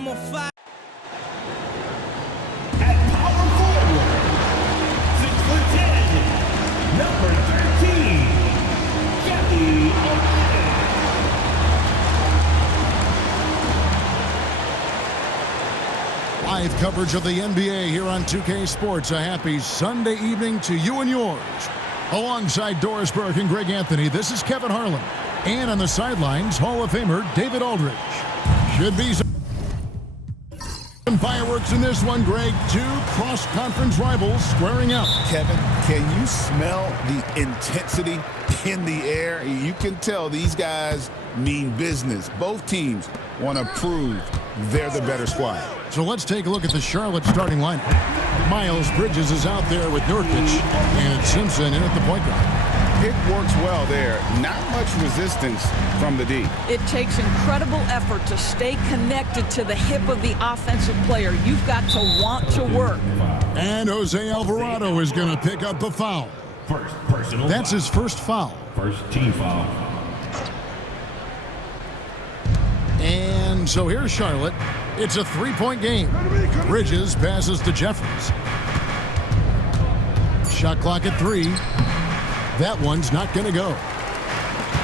I'm on fire. At power forward, 6'10", number 13, BKE Live coverage of the NBA here on 2K Sports. A happy Sunday evening to you and yours. Alongside Doris Burke and Greg Anthony, this is Kevin Harlan. And on the sidelines, Hall of Famer David Aldridge. Should be some fireworks in this one, Greg. Two cross-conference rivals squaring out. Kevin, can you smell the intensity in the air? You can tell these guys mean business. Both teams want to prove they're the better squad. So let's take a look at the Charlotte starting lineup. Miles Bridges is out there with Nurkic, and Simpson in at the point guard. It works well there. Not much resistance from the D. It takes incredible effort to stay connected to the hip of the offensive player. You've got to want to work. And Jose Alvarado is going to pick up the foul. First personal That's his first foul. First team foul. And so here's Charlotte. It's a three-point game. Bridges passes to Jeffries. Shot clock at 3. That one's not going to go.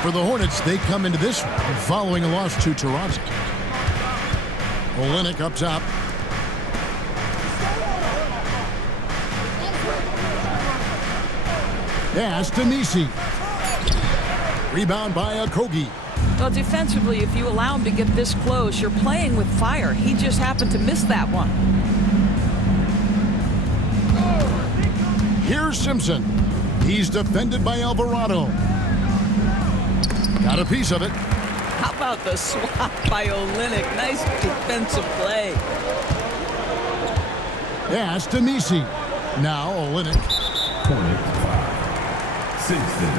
For the Hornets, they come into this one following a loss to Toronto. Olynyk up top. Pass to Nisi. Rebound by Okogie. Well, defensively, if you allow him to get this close, you're playing with fire. He just happened to miss that one. Here's Simpson. He's defended by Alvarado. Got a piece of it. How about the swat by Olynyk? Nice defensive play. Pass to Nisi. Now Olynyk. Hornets foul. Simpson.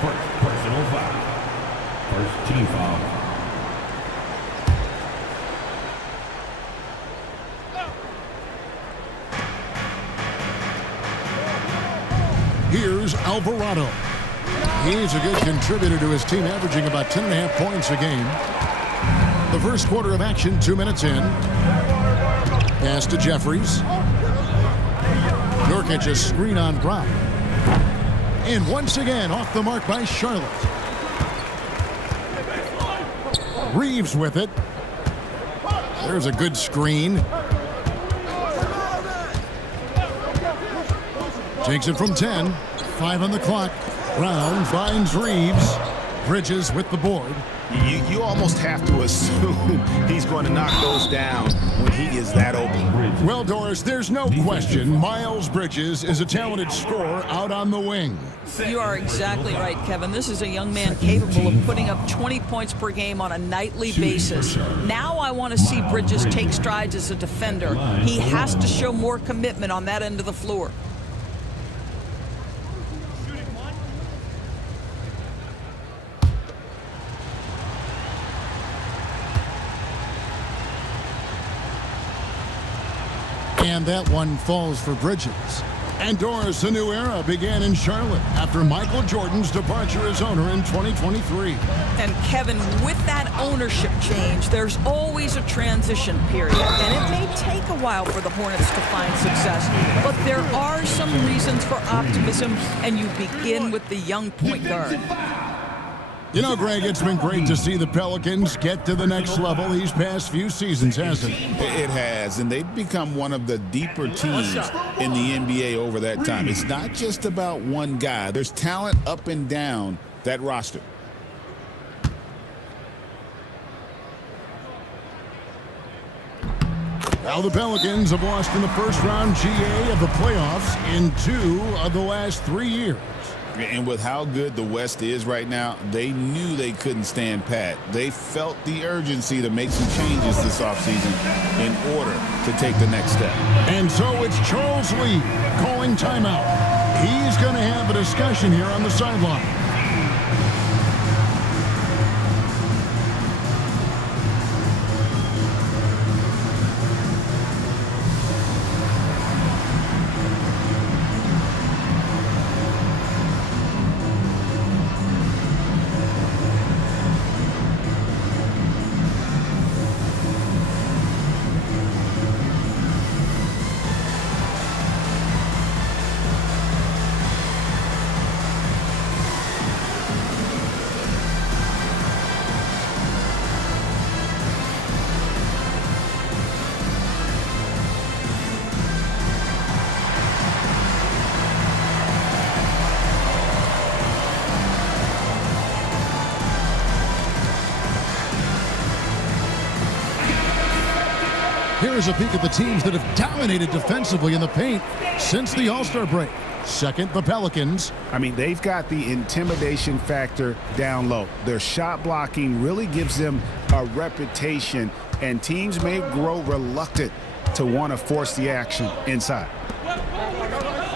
First personal foul. First team foul. Here's Alvarado. He's a good contributor to his team, averaging about 10.5 points a game. The first quarter of action, 2 minutes in. Pass to Jeffries. Nurkic a screen on Brown. And once again, off the mark by Charlotte. Reeves with it. There's a good screen. Takes it from 10. 5 on the clock. Brown finds Reeves. Bridges with the board. You almost have to assume he's going to knock those down when he is that open. Well, Doris, there's no question Miles Bridges is a talented scorer out on the wing. You are exactly right, Kevin. This is a young man capable of putting up 20 points per game on a nightly basis. Now I want to see Bridges take strides as a defender. He has to show more commitment on that end of the floor. And that one falls for Bridges. And Doris, a new era began in Charlotte after Michael Jordan's departure as owner in 2023. And Kevin, with that ownership change, there's always a transition period. And it may take a while for the Hornets to find success. But there are some reasons for optimism, and you begin with the young point guard. You know, Greg, it's been great to see the Pelicans get to the next level these past few seasons, hasn't it? It has, and they've become one of the deeper teams in the NBA over that time. It's not just about one guy. There's talent up and down that roster. Now the Pelicans have lost in the first round GA of the playoffs in 2 of the last 3 years. And with how good the West is right now, they knew they couldn't stand pat. They felt the urgency to make some changes this offseason in order to take the next step. And so it's Charles Lee calling timeout. He's going to have a discussion here on the sideline. Here's a peek at the teams that have dominated defensively in the paint since the All-Star break. Second, the Pelicans. I mean, they've got the intimidation factor down low. Their shot blocking really gives them a reputation, and teams may grow reluctant to want to force the action inside.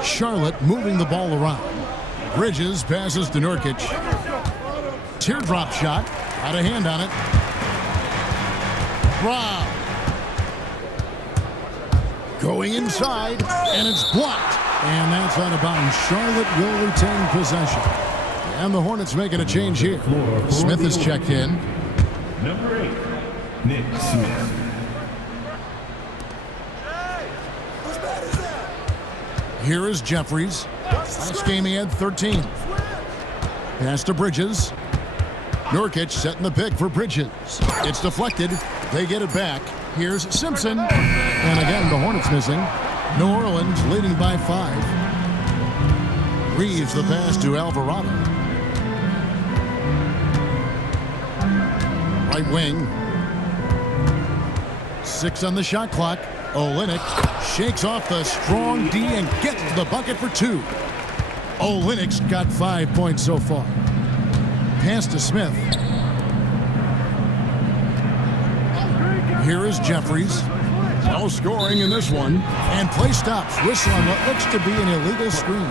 Charlotte moving the ball around. Bridges passes to Nurkic. Teardrop shot. Got a hand on it. Rob. Going inside, and it's blocked. And that's out of bounds. Charlotte will retain possession. And the Hornets making a change here. Smith is checked in. Number 8, Nick Smith. Here is Jeffries. Last game he had 13. Pass to Bridges. Nurkic setting the pick for Bridges. It's deflected. They get it back. Here's Simpson. And again, the Hornets missing. New Orleans leading by 5. Reeves the pass to Alvarado. Right wing. 6 on the shot clock. Olynyk shakes off the strong D and gets to the bucket for 2. Olynyk's got 5 points so far. Pass to Smith. Here is Jeffries. No scoring in this one. And play stops. Whistle on what looks to be an illegal screen.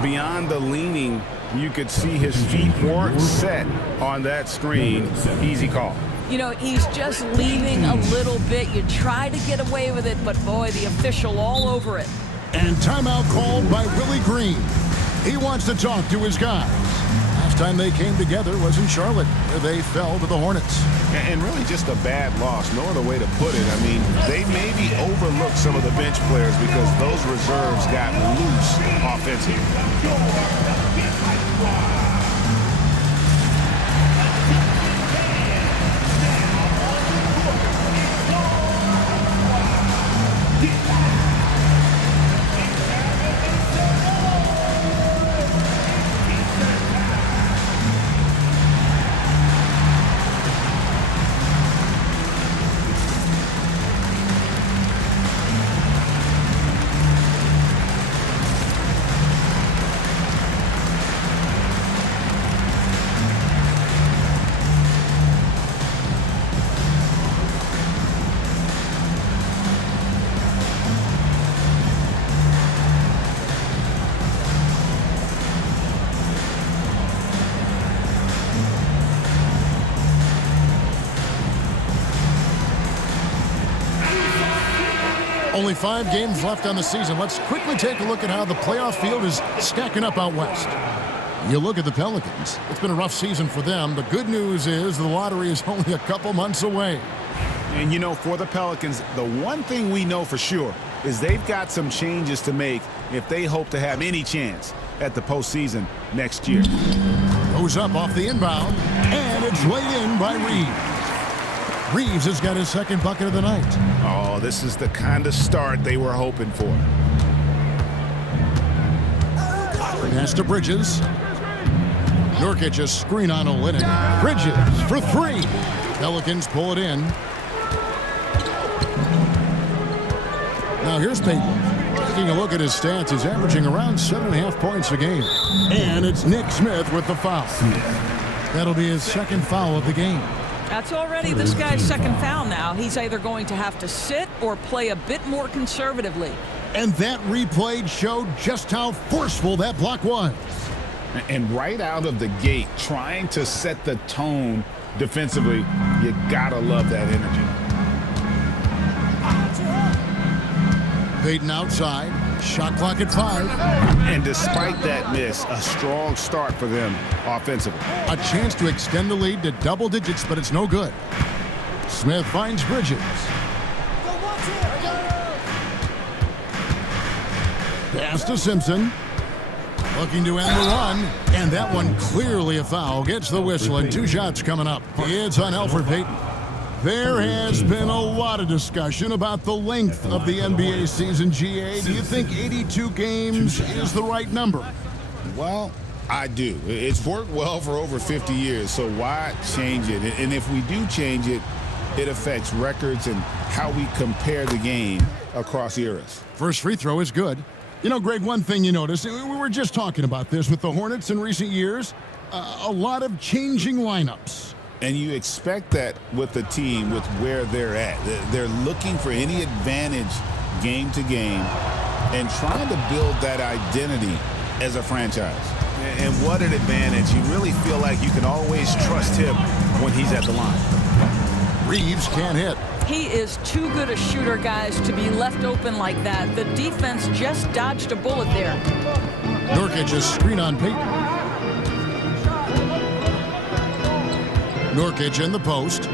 Beyond the leaning, you could see his feet weren't set on that screen. Easy call. You know, he's just leaning a little bit. You try to get away with it, but boy, the official all over it. And timeout called by Willie Green. He wants to talk to his guys. Last time they came together was in Charlotte, where they fell to the Hornets. And really just a bad loss. No other way to put it. I mean, they maybe overlooked some of the bench players because those reserves got loose offensively. Only 5 games left on the season. Let's quickly take a look at how the playoff field is stacking up out west. You look at the Pelicans. It's been a rough season for them. The good news is the lottery is only a couple months away. And, you know, for the Pelicans, the one thing we know for sure is they've got some changes to make if they hope to have any chance at the postseason next year. Goes up off the inbound, and it's laid in by Reeves. Reeves has got his second bucket of the night. Oh, this is the kind of start they were hoping for. Pass to Bridges. Nurkic a screen on Olynyk. Bridges for 3. Pelicans pull it in. Now here's Payton. Taking a look at his stats, he's averaging around 7.5 points a game. And it's Nick Smith with the foul. That'll be his second foul of the game. That's already this guy's second foul now. He's either going to have to sit or play a bit more conservatively. And that replay showed just how forceful that block was. And right out of the gate, trying to set the tone defensively, you gotta love that energy. Payton outside. Shot clock at 5. And despite that miss, a strong start for them offensively. A chance to extend the lead to double digits, but it's no good. Smith finds Bridges. Pass to Simpson. Looking to end the run. And that one clearly a foul. Gets the whistle, and 2 shots coming up. It's on Elfrid Payton. There has been a lot of discussion about the length of the NBA season, GA. Do you think 82 games is the right number? Well, I do. It's worked well for over 50 years, so why change it? And if we do change it, it affects records and how we compare the game across eras. First free throw is good. You know, Greg, one thing you notice, we were just talking about this with the Hornets in recent years, a lot of changing lineups. And you expect that with the team, with where they're at. They're looking for any advantage game to game and trying to build that identity as a franchise. And what an advantage. You really feel like you can always trust him when he's at the line. Reeves can't hit. He is too good a shooter, guys, to be left open like that. The defense just dodged a bullet there. Nurkic's screen on Payton. Nurkic in the post.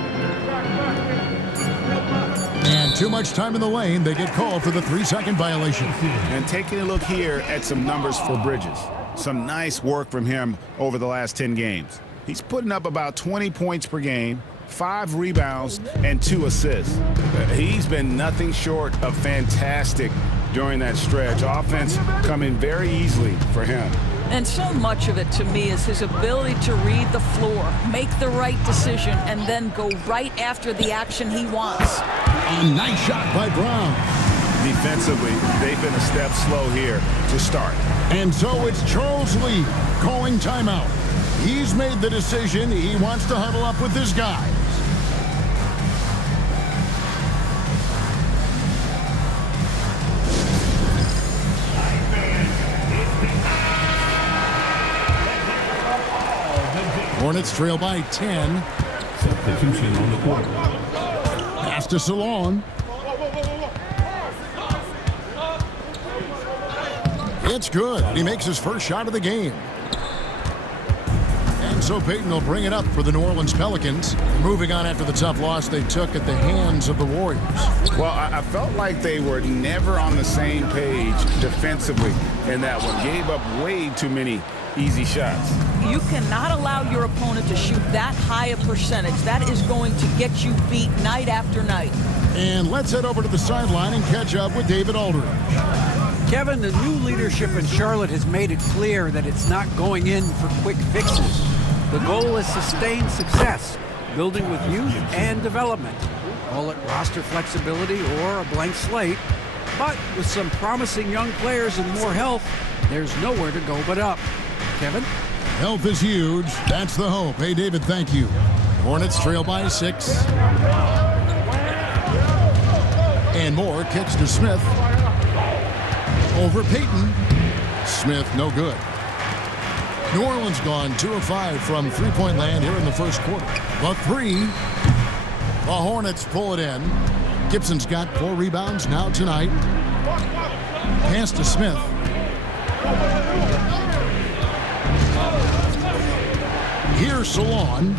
And too much time in the lane. They get called for the 3-second violation. And taking a look here at some numbers for Bridges. Some nice work from him over the last 10 games. He's putting up about 20 points per game, 5 rebounds, and 2 assists. He's been nothing short of fantastic during that stretch. Offense coming very easily for him. And so much of it, to me, is his ability to read the floor, make the right decision, and then go right after the action he wants. A nice shot by Brown. Defensively, they've been a step slow here to start. And so it's Charles Lee calling timeout. He's made the decision. He wants to huddle up with his guys. Hornets trail by 10. Substitution on the court. Pass to Salon. It's good. He makes his first shot of the game. And so Payton will bring it up for the New Orleans Pelicans. Moving on after the tough loss they took at the hands of the Warriors. Well, I felt like they were never on the same page defensively in that one. Gave up way too many easy shots. You cannot allow your opponent to shoot that high a percentage. That is going to get you beat night after night. And let's head over to the sideline and catch up with David Aldridge. Kevin, the new leadership in Charlotte has made it clear that it's not going in for quick fixes. The goal is sustained success, building with youth and development. Call it roster flexibility or a blank slate. But with some promising young players and more health, there's nowhere to go but up. Kevin? Health is huge. That's the hope. Hey, David, thank you. Hornets trail by 6. And Moore kicks to Smith. Over Payton. Smith, no good. New Orleans gone 2 of 5 from three-point land here in the first quarter. The 3. The Hornets pull it in. Gibson's got 4 rebounds now tonight. Pass to Smith. Here's Salon.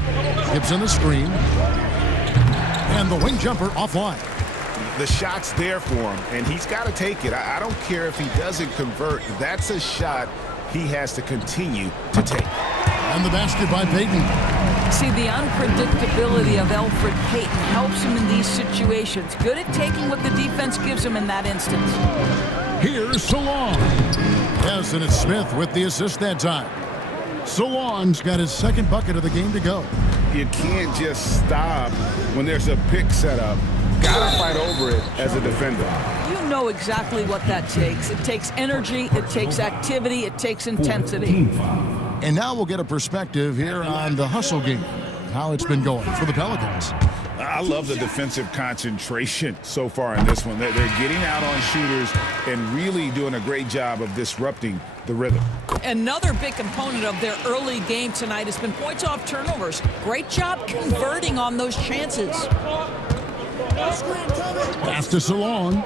Gibson the screen. And the wing jumper offline. The shot's there for him, and he's got to take it. I don't care if he doesn't convert. That's a shot he has to continue to take. And the basket by Payton. See, the unpredictability of Elfrid Payton helps him in these situations. Good at taking what the defense gives him in that instance. Here's Salon. Yes, and it's Smith with the assist that time. Salon's got his second bucket of the game to go. You can't just stop when there's a pick set up. Gotta fight over it as a defender. You know exactly what that takes. It takes energy, it takes activity, it takes intensity. And now we'll get a perspective here on the hustle game, how it's been going for the Pelicans. I love the defensive concentration so far in this one. They're getting out on shooters and really doing a great job of disrupting the rhythm. Another big component of their early game tonight has been points off turnovers. Great job converting on those chances. Pass to Salon.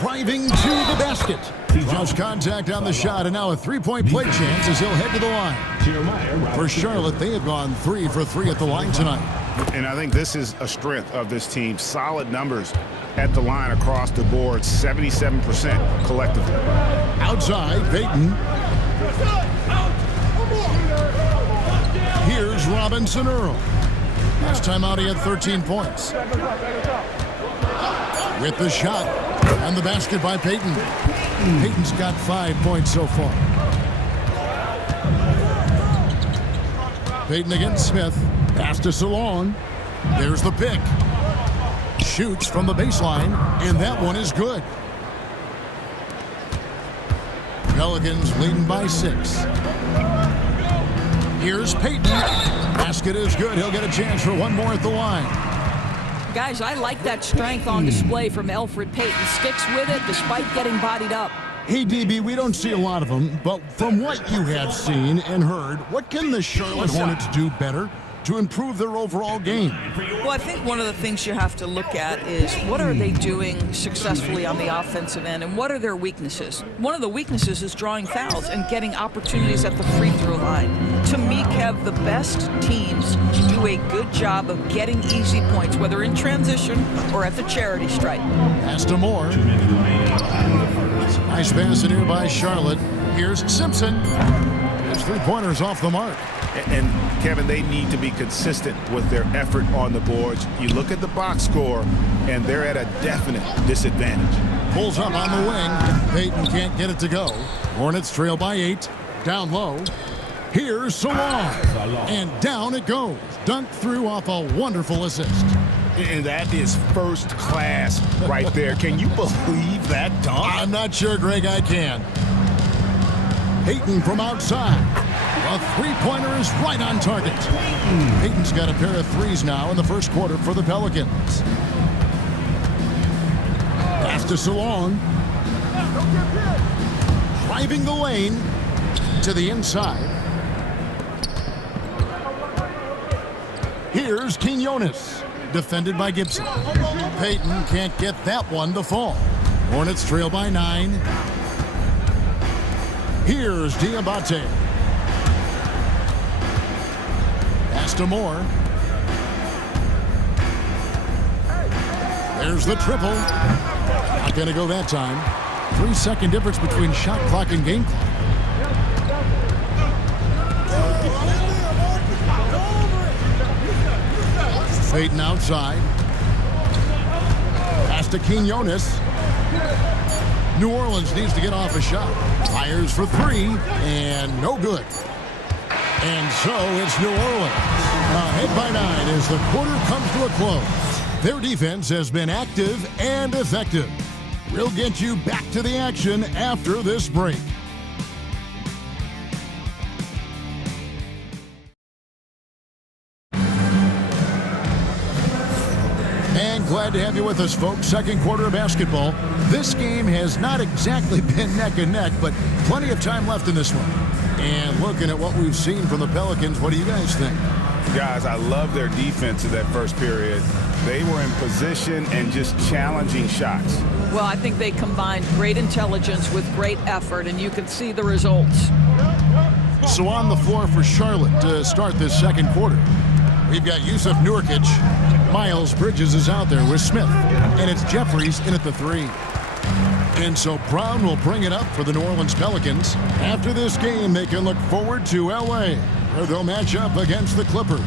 Driving to the basket. He draws contact on the shot, and now a three-point play chance as he'll head to the line. For Charlotte, they have gone 3 for 3 at the line tonight. And I think this is a strength of this team. Solid numbers at the line across the board, 77% collectively. Outside, Payton. Here's Robinson Earl. Last time out, he had 13 points. With the shot and the basket by Payton. Payton's got 5 points so far. Payton against Smith. Pass to Salon. There's the pick. Shoots from the baseline, and that one is good. Pelicans leading by 6. Here's Payton. Basket is good. He'll get a chance for one more at the line. Guys, I like that strength on display from Elfrid Payton. Sticks with it despite getting bodied up. Hey, DB, we don't see a lot of them, but from what you have seen and heard, what can the Charlotte Hornets do better to improve their overall game? Well, I think one of the things you have to look at is what are they doing successfully on the offensive end and what are their weaknesses? One of the weaknesses is drawing fouls and getting opportunities at the free throw line. To me, Kev, the best teams do a good job of getting easy points, whether in transition or at the charity stripe. Pass to Moore. Nice pass in here by Charlotte. Here's Simpson. His three-pointers off the mark. And Kevin, they need to be consistent with their effort on the boards. You look at the box score, and they're at a definite disadvantage. Pulls up on the wing. Payton can't get it to go. Hornets trail by 8. Down low. Here's Salon. And down it goes. Dunked through off a wonderful assist. And that is first class right there. Can you believe that dunk? I'm not sure, Greg, I can. Payton from outside. A three-pointer is right on target. Payton's got a pair of threes now in the first quarter for the Pelicans. Pass to Salon. Driving the lane to the inside. Here's Quinones. Defended by Gibson. Payton can't get that one to fall. Hornets trail by 9. Here's Diabate. Pass to Moore. There's the triple. Not going to go that time. 3-second difference between shot clock and game clock. Payton outside. Pass to Quinones. New Orleans needs to get off a shot. Fires for 3, and no good. And so it's New Orleans. Ahead by 9 as the quarter comes to a close. Their defense has been active and effective. We'll get you back to the action after this break. And glad to have you with us, folks. Second quarter of basketball. This game has not exactly been neck and neck, but plenty of time left in this one. And looking at what we've seen from the Pelicans, what do you guys think? Guys, I love their defense in that first period. They were in position and just challenging shots. Well, I think they combined great intelligence with great effort, and you can see the results. So on the floor for Charlotte to start this second quarter, we've got Yusuf Nurkic. Miles Bridges is out there with Smith, and it's Jeffries in at the 3. And so Brown will bring it up for the New Orleans Pelicans. After this game, they can look forward to L.A., where they'll match up against the Clippers.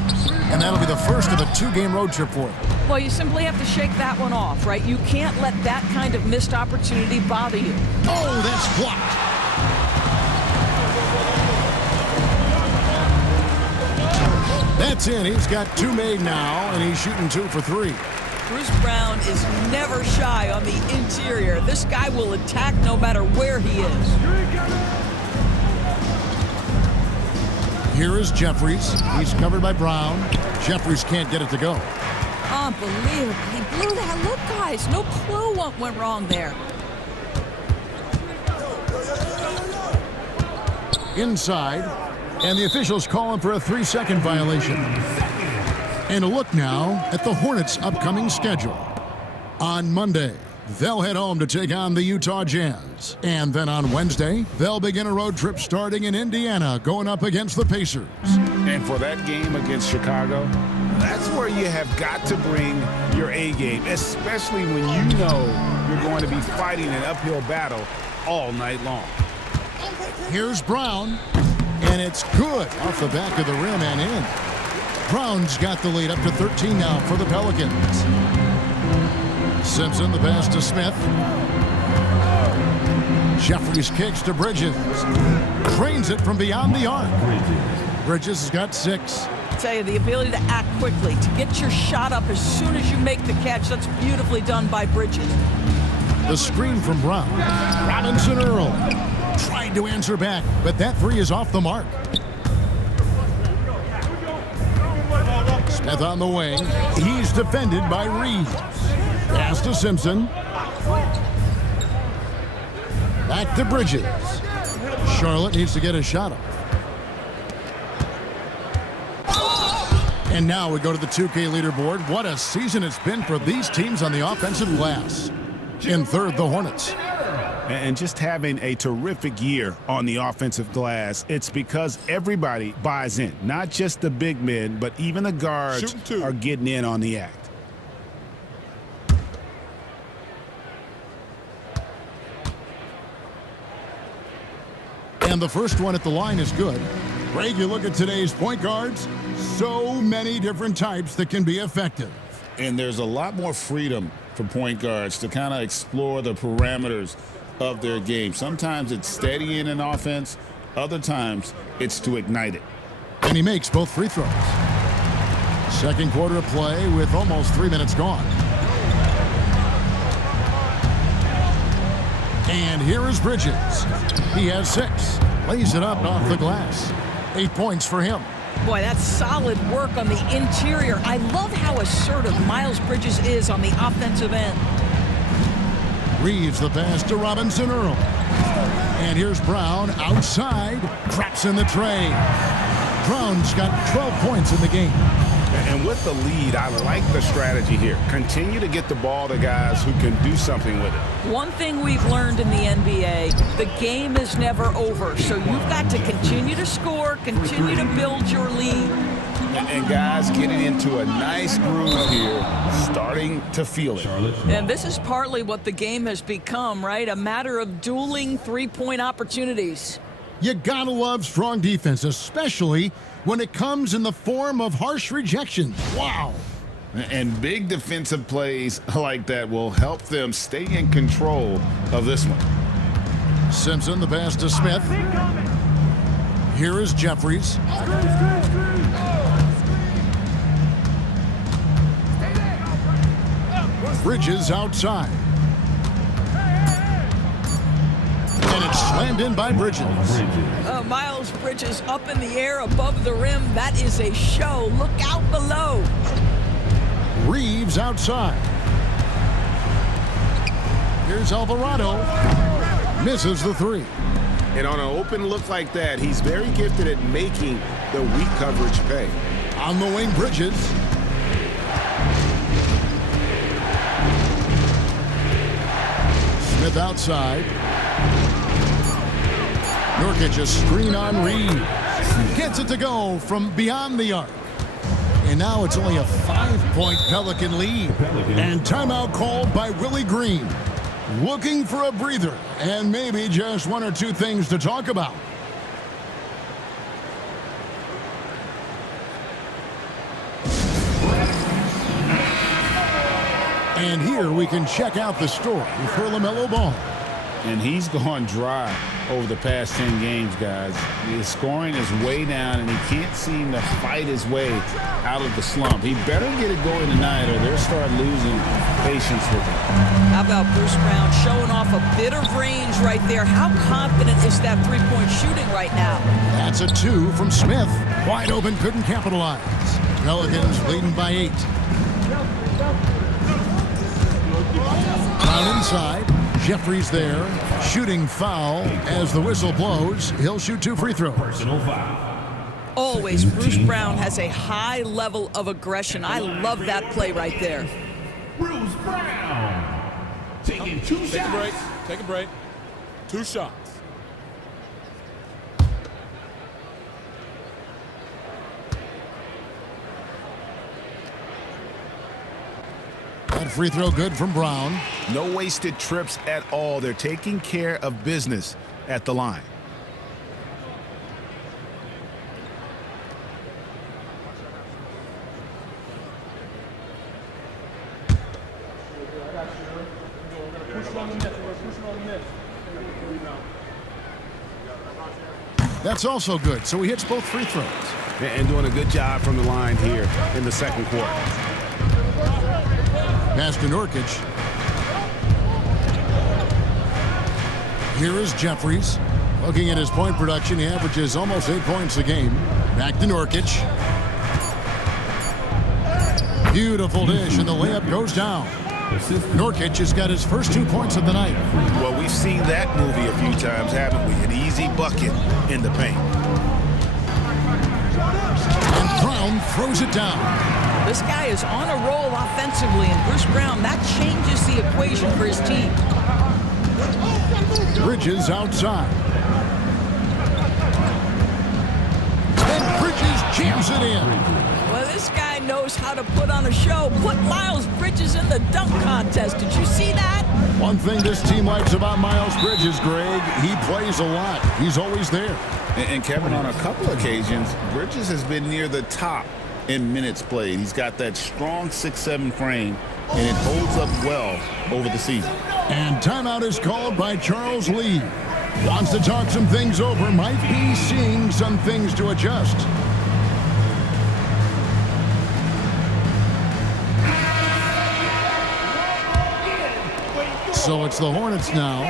And that'll be the first of a 2-game road trip for them. Well, you simply have to shake that one off, right? You can't let that kind of missed opportunity bother you. Oh, that's blocked. That's in. He's got 2 made now, and he's shooting 2 for 3. Bruce Brown is never shy on the interior. This guy will attack no matter where he is. Here is Jeffries. He's covered by Brown. Jeffries can't get it to go. Unbelievable. He blew that. Look, guys, no clue what went wrong there. Inside, and the officials calling for a 3-second violation. And a look now at the Hornets' upcoming schedule. On Monday, they'll head home to take on the Utah Jazz. And then on Wednesday, they'll begin a road trip starting in Indiana, going up against the Pacers. And for that game against Chicago, that's where you have got to bring your A game, especially when you know you're going to be fighting an uphill battle all night long. Here's Brown, and it's good off the back of the rim and in. Brown's got the lead up to 13 now for the Pelicans. Simpson, the pass to Smith. Jeffries kicks to Bridges. Trains it from beyond the arc. Bridges has got 6. Tell you, the ability to act quickly, to get your shot up as soon as you make the catch, that's beautifully done by Bridges. The screen from Brown. Robinson Earl tried to answer back, but that three is off the mark. Smith on the wing. He's defended by Reeves. Pass to Simpson. Back to Bridges. Charlotte needs to get a shot up. And now we go to the 2K leaderboard. What a season it's been for these teams on the offensive glass. In third, the Hornets. And just having a terrific year on the offensive glass, it's because everybody buys in. Not just the big men, but even the guards are getting in on the act. And the first one at the line is good. Greg, you look at today's point guards, so many different types that can be effective. And there's a lot more freedom for point guards to kind of explore the parameters of their game. Sometimes it's steadying an offense. Other times it's to ignite it. And he makes both free throws. Second quarter of play with almost 3 minutes gone. And here is Bridges. He has 6. Lays it up off the glass. 8 points for him. Boy, that's solid work on the interior. I love how assertive Miles Bridges is on the offensive end. Reeves the pass to Robinson Earl. And here's Brown outside. Traps in the tray. Brown's got 12 points in the game. And with the lead, I like the strategy here. Continue to get the ball to guys who can do something with it. One thing we've learned in the NBA, the game is never over. So you've got to continue to score, continue to build your lead. And guys getting into a nice groove here, starting to feel it. And this is partly what the game has become, right? A matter of dueling three-point opportunities. You gotta love strong defense, especially when it comes in the form of harsh rejections. Wow. And big defensive plays like that will help them stay in control of this one. Simpson, the pass to Smith. Here is Jeffries. Bridges outside. And it's slammed in by Bridges. Miles Bridges up in the air above the rim. That is a show. Look out below. Reeves outside. Here's Alvarado. Misses the three. And on an open look like that, he's very gifted at making the weak coverage pay. On the wing, Bridges. Smith outside. Nurkic a screen on Reeves. Gets it to go from beyond the arc. And now it's only a 5-point Pelican lead. And timeout called by Willie Green. Looking for a breather and maybe just one or two things to talk about. And here we can check out the story for LaMelo Ball. And he's gone dry over the past 10 games, guys. His scoring is way down, and he can't seem to fight his way out of the slump. He better get it going tonight, or they'll start losing patience with him. How about Bruce Brown showing off a bit of range right there? How confident is that three-point shooting right now? That's a 2 from Smith. Wide open, couldn't capitalize. Pelicans leading by 8. Brown inside. Jeffries there, shooting foul as the whistle blows. He'll shoot 2 free throws. Personal foul. Always, Bruce Brown has a high level of aggression. I love that play right there. Bruce Brown taking 2 shots. Take a break. Take a break. 2 shots. That free throw good from Brown. No wasted trips at all. They're taking care of business at the line. That's also good, so he hits both free throws. and doing a good job from the line here in the second quarter. Pass to Nurkic. Here is Jeffries. Looking at his point production, he averages almost 8 points a game. Back to Nurkic. Beautiful dish, and the layup goes down. Nurkic has got his first 2 points of the night. Well, we've seen that movie a few times, haven't we? An easy bucket in the paint. And Brown throws it down. This guy is on a roll offensively, and Bruce Brown, that changes the equation for his team. Bridges outside. And Bridges jams it in. Well, this guy knows how to put on a show. Put Miles Bridges in the dunk contest. Did you see that? One thing this team likes about Miles Bridges, Greg, he plays a lot. He's always there. And Kevin, on a couple occasions, Bridges has been near the top in minutes played. He's got that strong 6'7" frame, and it holds up well over the season. And timeout is called by Charles Lee. Wants to talk some things over. Might be seeing some things to adjust. So it's the Hornets now,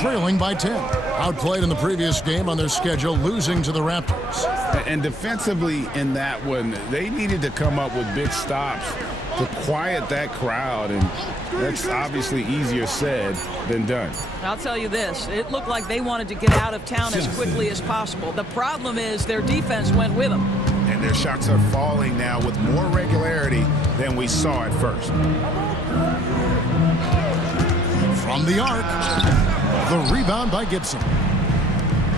trailing by 10. Outplayed in the previous game on their schedule, losing to the Raptors. And defensively in that one, they needed to come up with big stops to quiet that crowd, and that's obviously easier said than done. I'll tell you this, it looked like they wanted to get out of town as quickly as possible. The problem is their defense went with them. And their shots are falling now with more regularity than we saw at first. From the arc, the rebound by Gibson.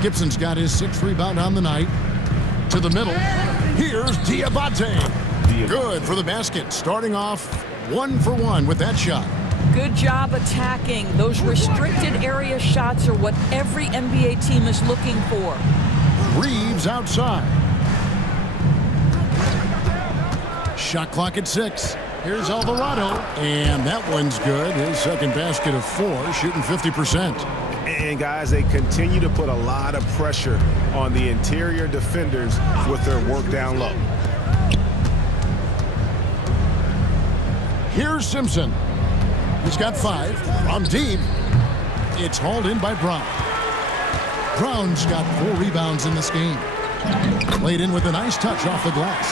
Gibson's got his 6th rebound on the night. To the middle, here's Diabate. Good for the basket, starting off 1 for 1 with that shot. Good job attacking. Those restricted area shots are what every NBA team is looking for. Reeves outside. Shot clock at 6. Here's Alvarado, and that one's good. His second basket of 4, shooting 50%. And guys, they continue to put a lot of pressure on the interior defenders with their work down low. Here's Simpson. He's got 5 from deep. It's hauled in by Brown. Brown's got 4 rebounds in this game. Played in with a nice touch off the glass.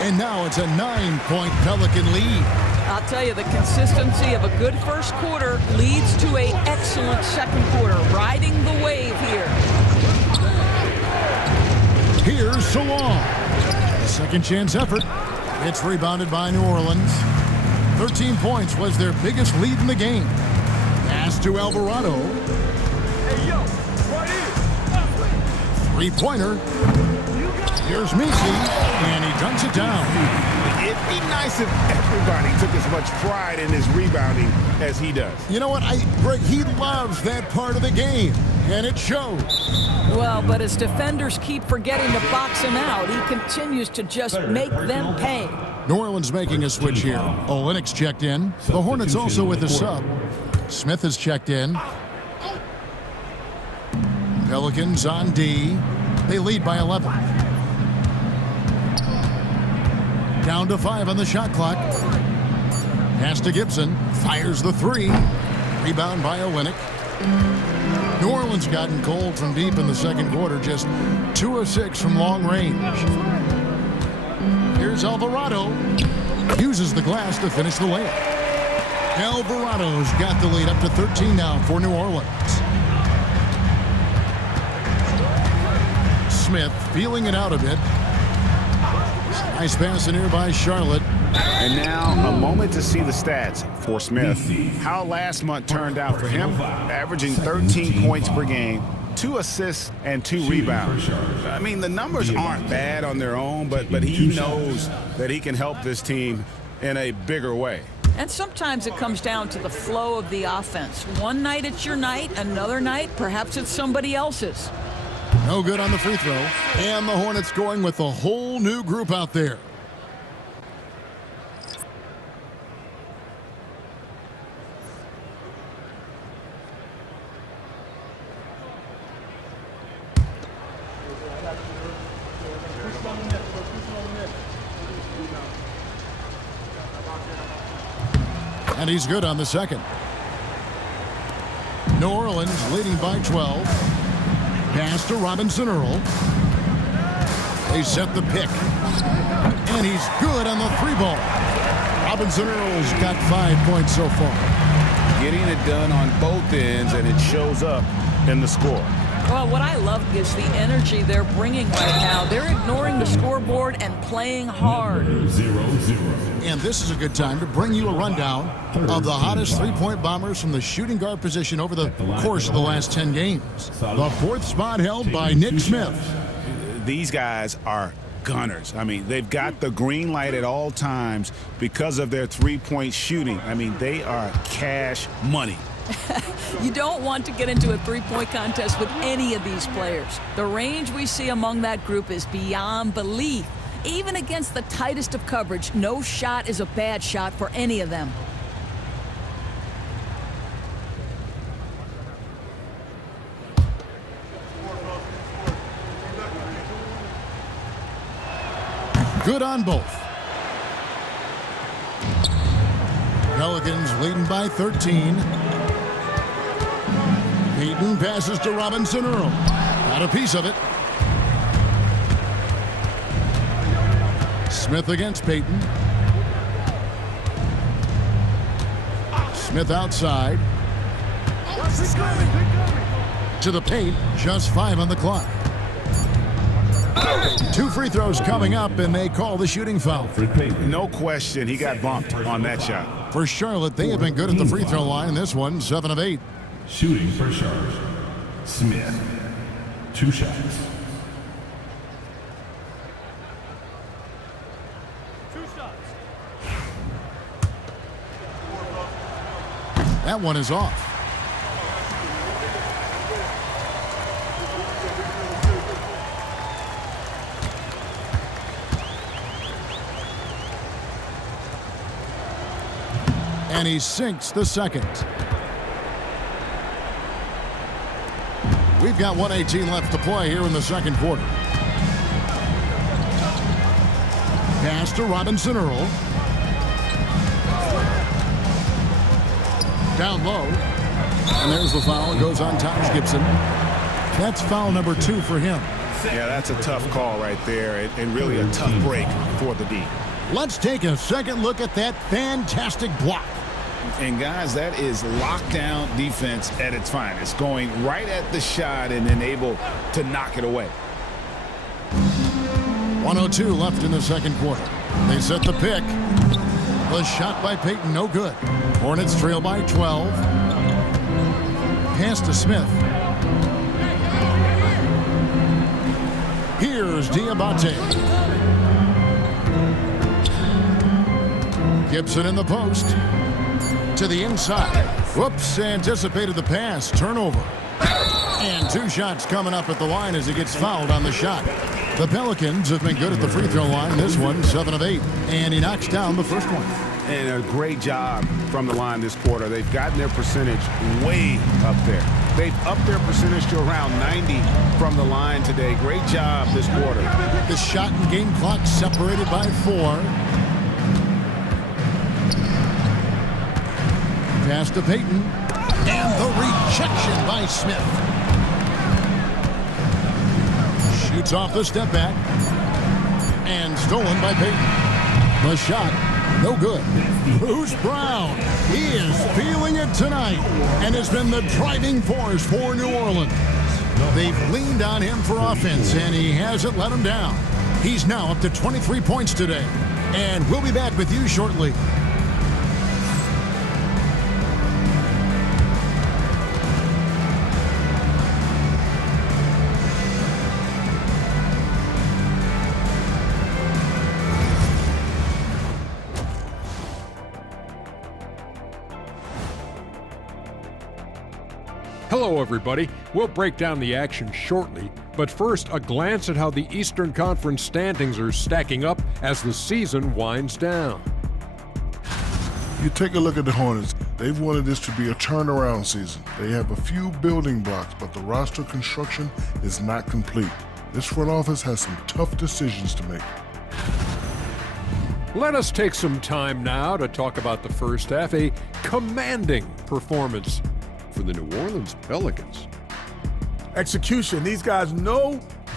And now it's a 9-point Pelican lead. I'll tell you, the consistency of a good first quarter leads to an excellent second quarter, riding the wave here. Here's Salon. A second chance effort. It's rebounded by New Orleans. 13 points was their biggest lead in the game. Pass to Alvarado. Hey, yo, right here. Three-pointer. Here's Messi, and he dunks it down. It'd be nice if everybody took as much pride in his rebounding as he does. You know what, Greg, he loves that part of the game, and it shows. Well, but as defenders keep forgetting to box him out, he continues to just make them pay. New Orleans making a switch here. Olynyk's checked in. The Hornets also with a sub. Smith has checked in. Pelicans on D. They lead by 11. Down to 5 on the shot clock. Pass to Gibson. Fires the 3. Rebound by Olynyk. New Orleans gotten cold from deep in the second quarter. Just 2 of 6 from long range. Here's Alvarado. Uses the glass to finish the layup. Alvarado's got the lead up to 13 now for New Orleans. Smith feeling it out a bit. Nice pass in here by Charlotte. And now a moment to see the stats for Smith. How last month turned out for him, averaging 13 points per game, 2 assists and 2 rebounds. I mean, the numbers aren't bad on their own, but he knows that he can help this team in a bigger way. And sometimes it comes down to the flow of the offense. One night it's your night, another night perhaps it's somebody else's. No good on the free throw. And the Hornets going with a whole new group out there. And he's good on the second. New Orleans leading by 12. Pass to Robinson Earl. They set the pick. And he's good on the 3-ball. Robinson Earl's got 5 points so far. Getting it done on both ends, and it shows up in the score. Well, what I love is the energy they're bringing right now. They're ignoring the scoreboard and playing hard. 0-0. And this is a good time to bring you a rundown of the hottest three-point bombers from the shooting guard position over the course of the last 10 games. The fourth spot held by Nick Smith. These guys are gunners. I mean, they've got the green light at all times because of their three-point shooting. I mean, they are cash money. You don't want to get into a three-point contest with any of these players. The range we see among that group is beyond belief. Even against the tightest of coverage, no shot is a bad shot for any of them. Good on both. Pelicans leading by 13. Payton passes to Robinson Earl. Got a piece of it. Smith against Payton. Smith outside. To the paint. Just 5 on the clock. 2 free throws coming up, and they call the shooting foul. No question, he got bumped on that shot. For Charlotte, they have been good at the free throw line. This one, 7 of 8. Shooting for Charlotte. Smith. 2 shots. That one is off. And he sinks the second. We've got 1:18 left to play here in the second quarter. Pass to Robinson Earl. Down low. And there's the foul. It goes on Taj Gibson. That's foul number 2 for him. Yeah, that's a tough call right there, and really a tough break for the D. Let's take a second look at that fantastic block. And guys, that is lockdown defense at its finest, going right at the shot and then able to knock it away. 1:02 left in the second quarter. They set the pick. The shot by Payton, no good. Hornets trail by 12. Pass to Smith. Here's Diabate. Gibson in the post. To the inside. Whoops, anticipated the pass. Turnover. And 2 shots coming up at the line as he gets fouled on the shot. The Pelicans have been good at the free throw line. This one, 7 of 8. And he knocks down the first one. And a great job from the line this quarter. They've gotten their percentage way up there. They've upped their percentage to around 90 from the line today. Great job this quarter. The shot and game clock separated by 4. Pass to Payton. And the rejection by Smith. Shoots off the step back. And stolen by Payton. The shot, no good. Bruce Brown, he is feeling it tonight and has been the driving force for New Orleans. They've leaned on him for offense, and he hasn't let them down. He's now up to 23 points today. And we'll be back with you shortly. Hello, everybody. We'll break down the action shortly, but first, a glance at how the Eastern Conference standings are stacking up as the season winds down. You take a look at the Hornets. They've wanted this to be a turnaround season. They have a few building blocks, but the roster construction is not complete. This front office has some tough decisions to make. Let us take some time now to talk about the first half, a commanding performance for the New Orleans Pelicans. Execution. These guys know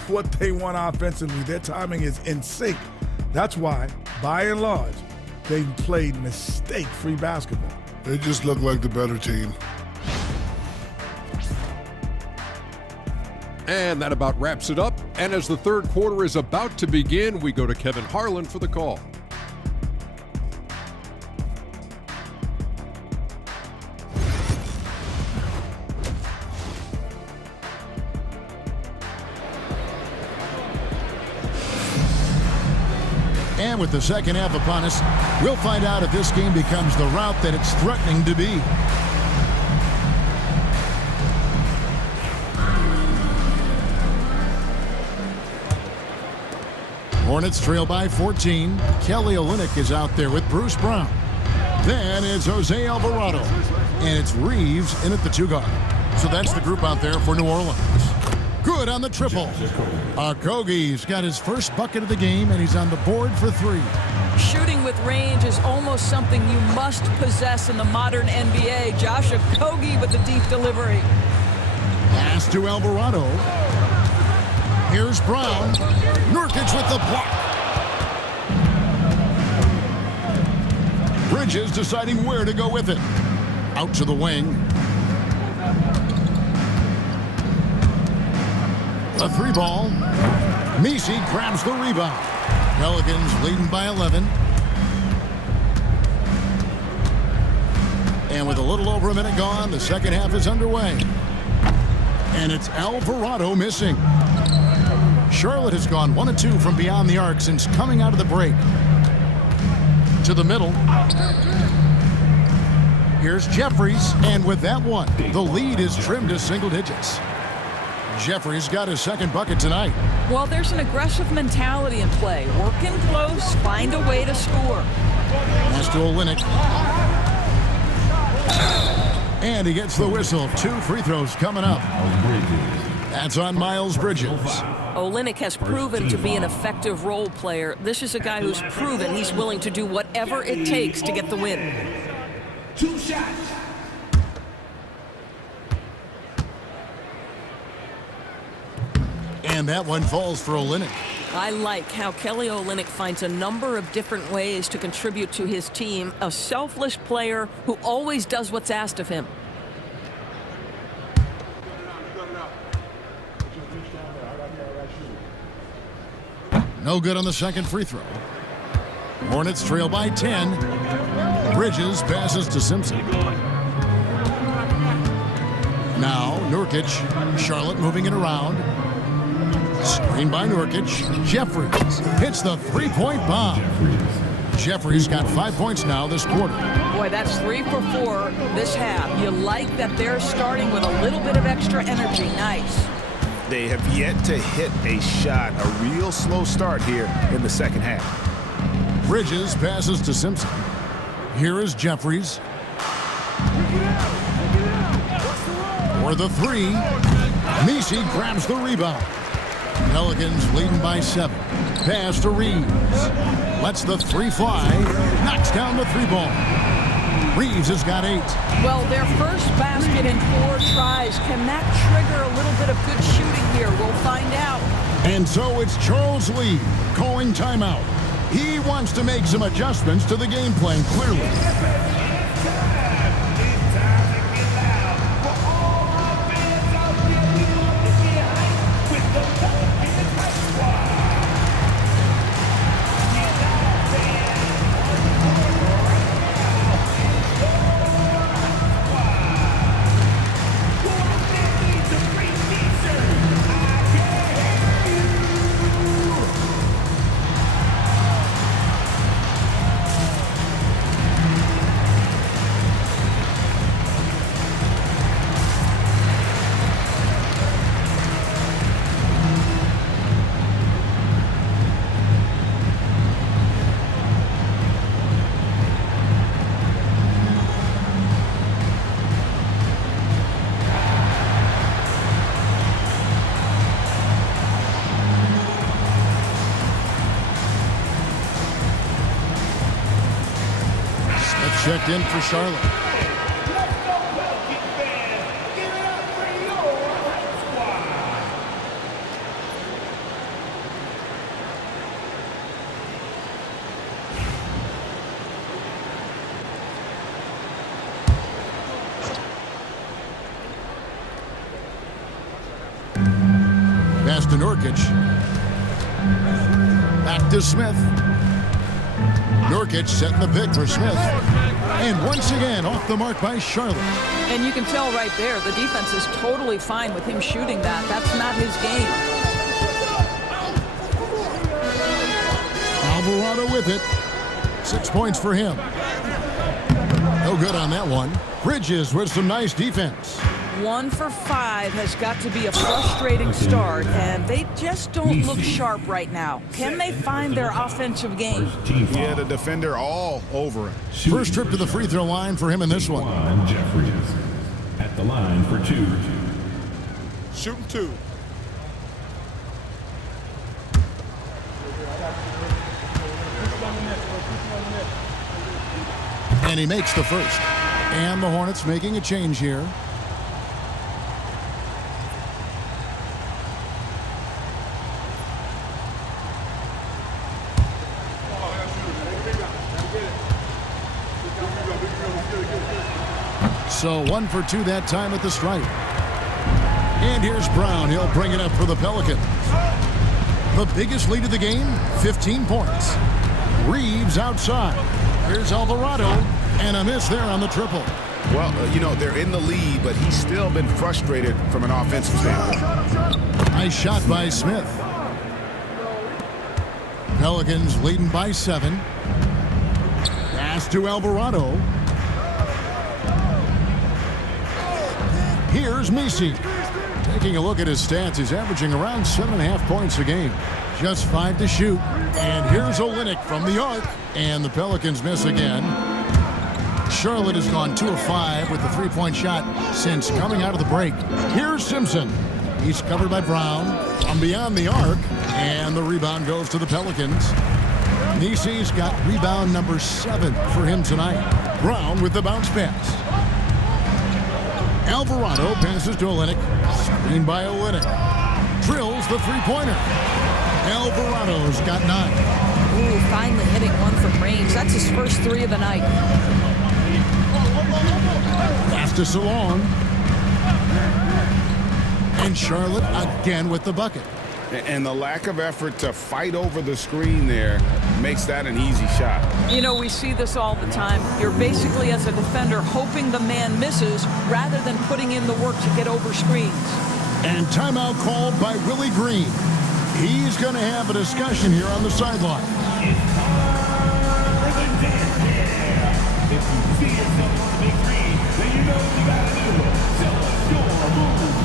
what they want offensively. Their timing is in sync. That's why, by and large, they played mistake-free basketball. They just look like the better team. And that about wraps it up. And as the third quarter is about to begin, we go to Kevin Harlan for the call. And with the second half upon us, we'll find out if this game becomes the route that it's threatening to be. Hornets trail by 14. Kelly Olynyk is out there with Bruce Brown. Then it's Jose Alvarado. And it's Reeves in at the 2 guard. So that's the group out there for New Orleans. Good on the triple. Okogie's got his first bucket of the game, and he's on the board for 3. Shooting with range is almost something you must possess in the modern NBA. Josh Okogie with the deep delivery. Pass to Alvarado. Here's Brown. Nurkic with the block. Bridges deciding where to go with it. Out to the wing. A 3 ball. Messi grabs the rebound. Pelicans leading by 11. And with a little over a minute gone, the second half is underway. And it's Alvarado missing. Charlotte has gone 1 of 2 from beyond the arc since coming out of the break. To the middle. Here's Jeffries, and with that one, the lead is trimmed to single digits. Jeffries got his second bucket tonight. Well, there's an aggressive mentality in play. Work in close, find a way to score. Pass to Olynyk. And he gets the whistle. 2 free throws coming up. That's on Miles Bridges. Olynyk has proven to be an effective role player. This is a guy who's proven he's willing to do whatever it takes to get the win. 2 shots. And that one falls for Olynyk. I like how Kelly Olynyk finds a number of different ways to contribute to his team. A selfless player who always does what's asked of him. No good on the second free throw. Hornets trail by 10. Bridges passes to Simpson. Now Nurkic. Charlotte moving it around. Screen by Nurkic. Jeffries hits the three-point bomb. Jeffries got 5 points now this quarter. Boy, that's 3 for 4 this half. You like that they're starting with a little bit of extra energy. Nice. They have yet to hit a shot, a real slow start here in the second half. Bridges passes to Simpson. Here is Jeffries. For the 3. Messi grabs the rebound. Pelicans leading by 7. Pass to Reeves. Lets the 3 fly. Knocks down the 3 ball. Reeves has got 8. Well, their first basket in 4 tries. Can that trigger a little bit of good shooting here? We'll find out. And so it's Charles Lee calling timeout. He wants to make some adjustments to the game plan, clearly. checked in for Charlotte. Pass to Nurkic. Back to Smith. Nurkic setting the pick for Smith. And once again, off the mark by Charlotte. And you can tell right there, the defense is totally fine with him shooting that. That's not his game. Alvarado with it. 6 points for him. No good on that one. Bridges with some nice defense. 1 for 5 has got to be a frustrating start, and they just don't look sharp right now. Can they find their offensive game? Yeah, the defender all over it. First trip to the free throw line for him in this one. Jeffries at the line for 2. Shooting 2. And he makes the first. And the Hornets making a change here. So 1 for 2 that time at the stripe. And here's Brown. He'll bring it up for the Pelicans. The biggest lead of the game, 15 points. Reeves outside. Here's Alvarado. And a miss there on the triple. Well, they're in the lead, but he's still been frustrated from an offensive standpoint. Nice shot by Smith. Pelicans leading by 7. Pass to Alvarado. Here's Messi. Taking a look at his stats, he's averaging around 7.5 points a game. Just 5 to shoot. And here's Olynyk from the arc. And the Pelicans miss again. Charlotte has gone 2 of 5 with the three-point shot since coming out of the break. Here's Simpson. He's covered by Brown from beyond the arc. And the rebound goes to the Pelicans. Nisi's got rebound number 7 for him tonight. Brown with the bounce pass. Alvarado passes to Olynyk. Screen by Olynyk. Drills the three-pointer. Alvarado's got 9. Ooh, finally hitting one from range. That's his first 3 of the night. Pass to Salon. And Charlotte again with the bucket. And the lack of effort to fight over the screen there makes that an easy shot. We see this all the time. You're basically, as a defender, hoping the man misses rather than putting in the work to get over screens. And timeout called by Willie Green. He's going to have a discussion here on the sideline. If you see yourself on the big screen, then you know what you got to do. So let's go, move.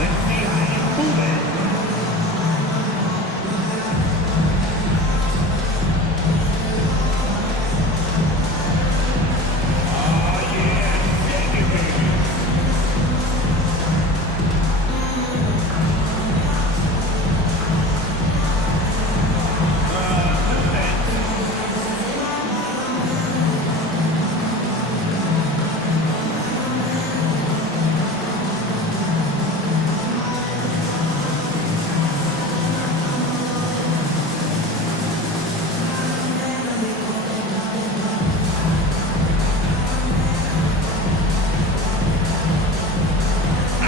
Let's see how you move it. Oh, yeah, shake it, baby.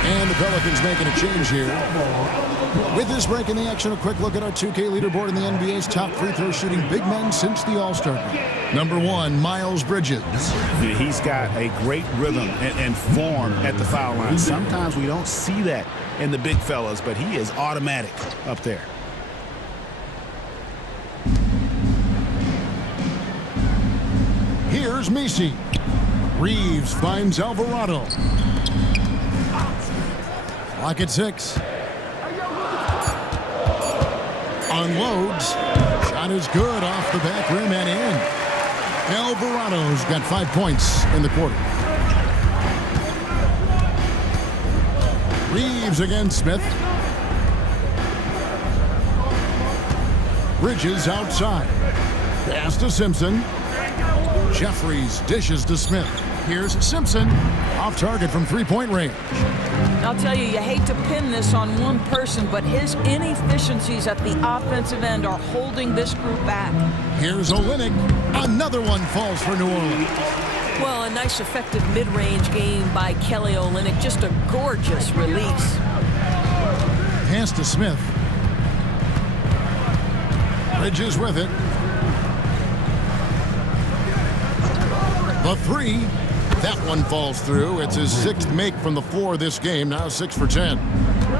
And the Pelicans making a change here. With this break in the action, a quick look at our 2K leaderboard in the NBA's top free throw shooting big men since the All-Star break. Number 1, Miles Bridges. He's got a great rhythm and form at the foul line. Sometimes we don't see that in the big fellas, but he is automatic up there. Here's Messi. Reeves finds Alvarado. Lock at 6. Unloads. Shot is good off the back rim and in. Alvarado's got 5 points in the quarter. Reeves against Smith. Bridges outside. Pass to Simpson. Jeffries dishes to Smith. Here's Simpson. Off target from three-point range. I'll tell you, you hate to pin this on one person, but his inefficiencies at the offensive end are holding this group back. Here's Olynyk. Another one falls for New Orleans. Well, a nice effective mid-range game by Kelly Olynyk. Just a gorgeous release. Pass to Smith. Bridges with it. The three. That one falls through. It's his sixth make from the floor this game. Now 6 for 10.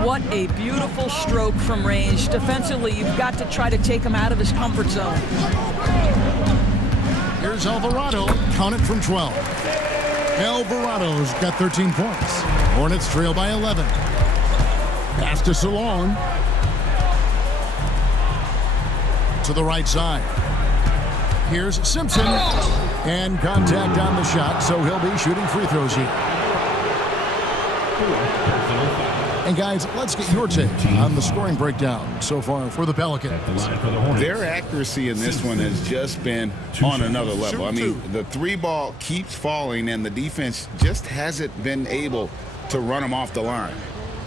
What a beautiful stroke from range. Defensively, you've got to try to take him out of his comfort zone. Here's Alvarado. Count it from 12. Alvarado's got 13 points. Hornets trail by 11. Pass to Salon. To the right side. Here's Simpson. And contact on the shot, so he'll be shooting free throws here. And guys, let's get your take on the scoring breakdown so far for the Pelicans. Their accuracy in this one has just been on another level. I mean, the three ball keeps falling, and the defense just hasn't been able to run them off the line.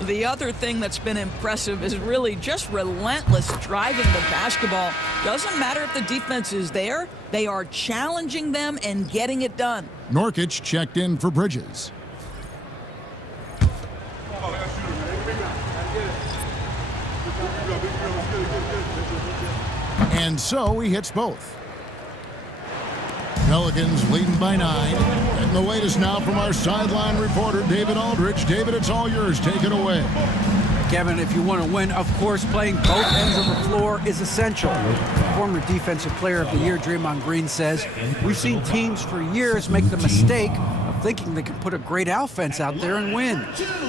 The other thing that's been impressive is really just relentless driving the basketball. Doesn't matter if the defense is there, they are challenging them and getting it done. Nurkic checked in for Bridges. And so he hits both. Pelicans leading by 9. And the latest now from our sideline reporter, David Aldridge. David, it's all yours. Take it away. Kevin, if you want to win, of course, playing both ends of the floor is essential. Former Defensive Player of the Year Draymond Green says, we've seen teams for years make the mistake of thinking they can put a great offense out there and win.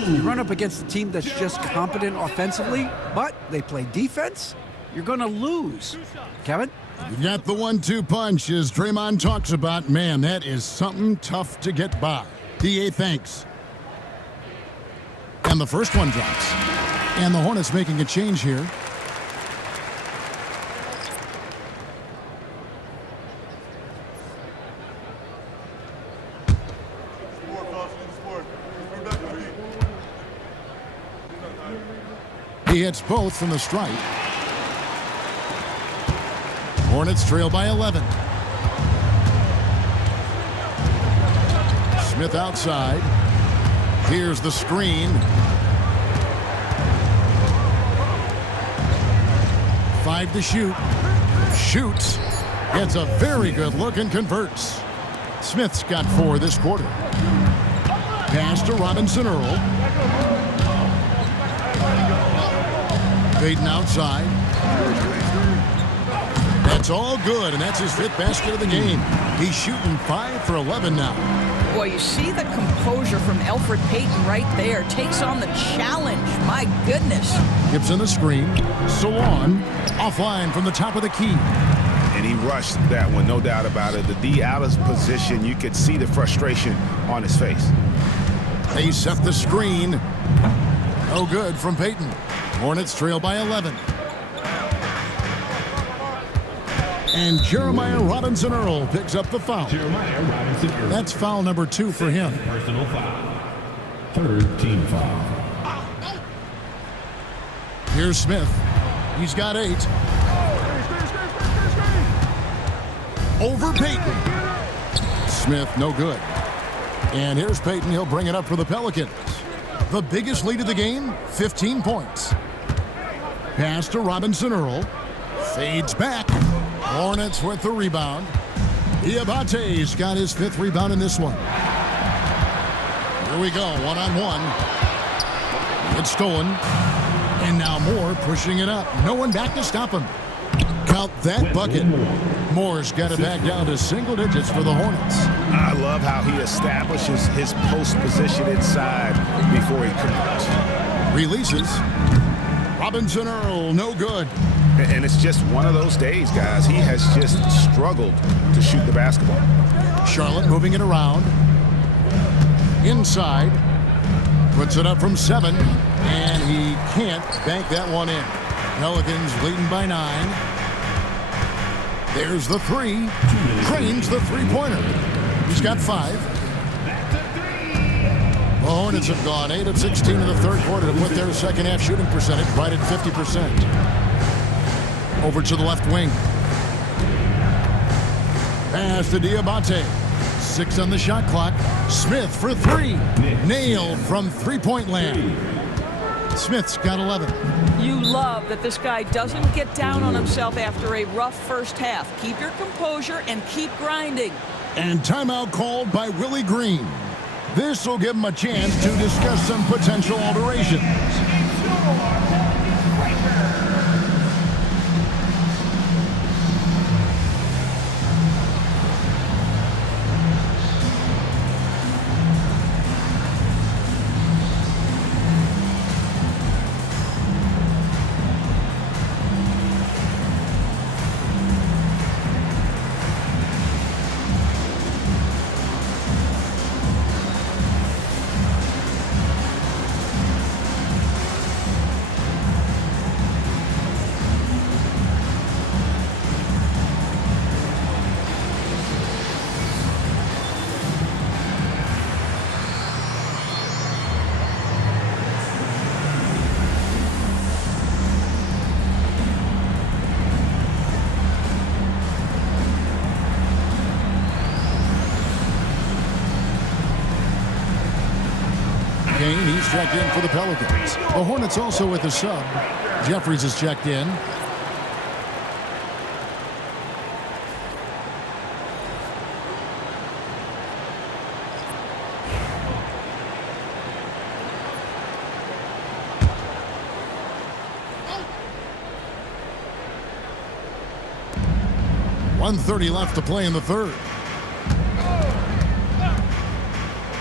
You run up against a team that's just competent offensively, but they play defense, you're going to lose. Kevin? You got the 1-2 punch, as Draymond talks about. Man, that is something tough to get by. DA thanks. And the first one drops. And the Hornets making a change here. He hits both from the stripe. Hornets trail by 11. Smith outside. Here's the screen. 5 to shoot. Shoots. Gets a very good look and converts. Smith's got 4 this quarter. Pass to Robinson Earl. Payton outside. That's all good, and that's his 5th basket of the game. He's shooting 5 for 11 now. Boy, you see the composure from Elfrid Payton right there. Takes on the challenge. My goodness. Gibson the screen. Salon offline from the top of the key. And he rushed that one, no doubt about it. The D out of position, you could see the frustration on his face. They set the screen. No good from Payton. Hornets trail by 11. And Jeremiah Robinson Earl picks up the foul. That's foul number 2 for him. Personal foul. 3rd team foul. Here's Smith. He's got 8. Over Payton. Smith, no good. And here's Payton. He'll bring it up for the Pelicans. The biggest lead of the game, 15 points. Pass to Robinson Earl. Fades back. Hornets with the rebound. Diabate's got his 5th rebound in this one. Here we go, 1-on-1. It's stolen. And now Moore pushing it up. No one back to stop him. Count that bucket. Moore's got it back down to single digits for the Hornets. I love how he establishes his post position inside before he converts. Releases. Robinson Earl, no good. And it's just one of those days, guys. He has just struggled to shoot the basketball. Charlotte moving it around. Inside. Puts it up from 7. And he can't bank that one in. Pelicans leading by 9. There's the three. Cranes the three-pointer. He's got 5. The Hornets have gone 8 of 16 in the third quarter to put their second half shooting percentage right at 50%. Over to the left wing. Pass to Diabate. 6 on the shot clock. Smith for 3. Nailed from three-point land. Smith's got 11. You love that this guy doesn't get down on himself after a rough first half. Keep your composure and keep grinding. And timeout called by Willie Green. This will give him a chance to discuss some potential alterations. He's checked in for the Pelicans. The Hornets also with a sub. Jeffries is checked in. .130 left to play in the third.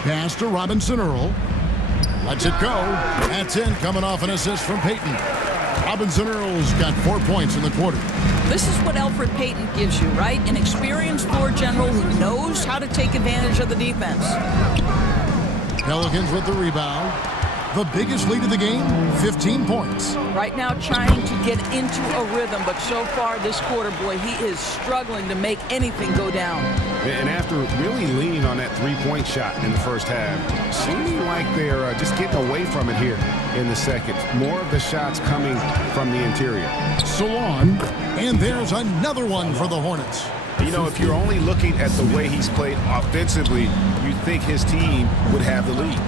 Pass to Robinson Earl. Lets it go. That's in, coming off an assist from Payton. Robinson Earl's got 4 points in the quarter. This is what Elfrid Payton gives you, right? An experienced floor general who knows how to take advantage of the defense. Pelicans with the rebound. The biggest lead of the game, 15 points. Right now trying to get into a rhythm, but so far this quarter, boy, he is struggling to make anything go down. And after really leaning on that three-point shot in the first half, seeming like they're just getting away from it here in the second. More of the shots coming from the interior. Salon, and there's another one for the Hornets. You know, if you're only looking at the way he's played offensively, you'd think his team would have the lead.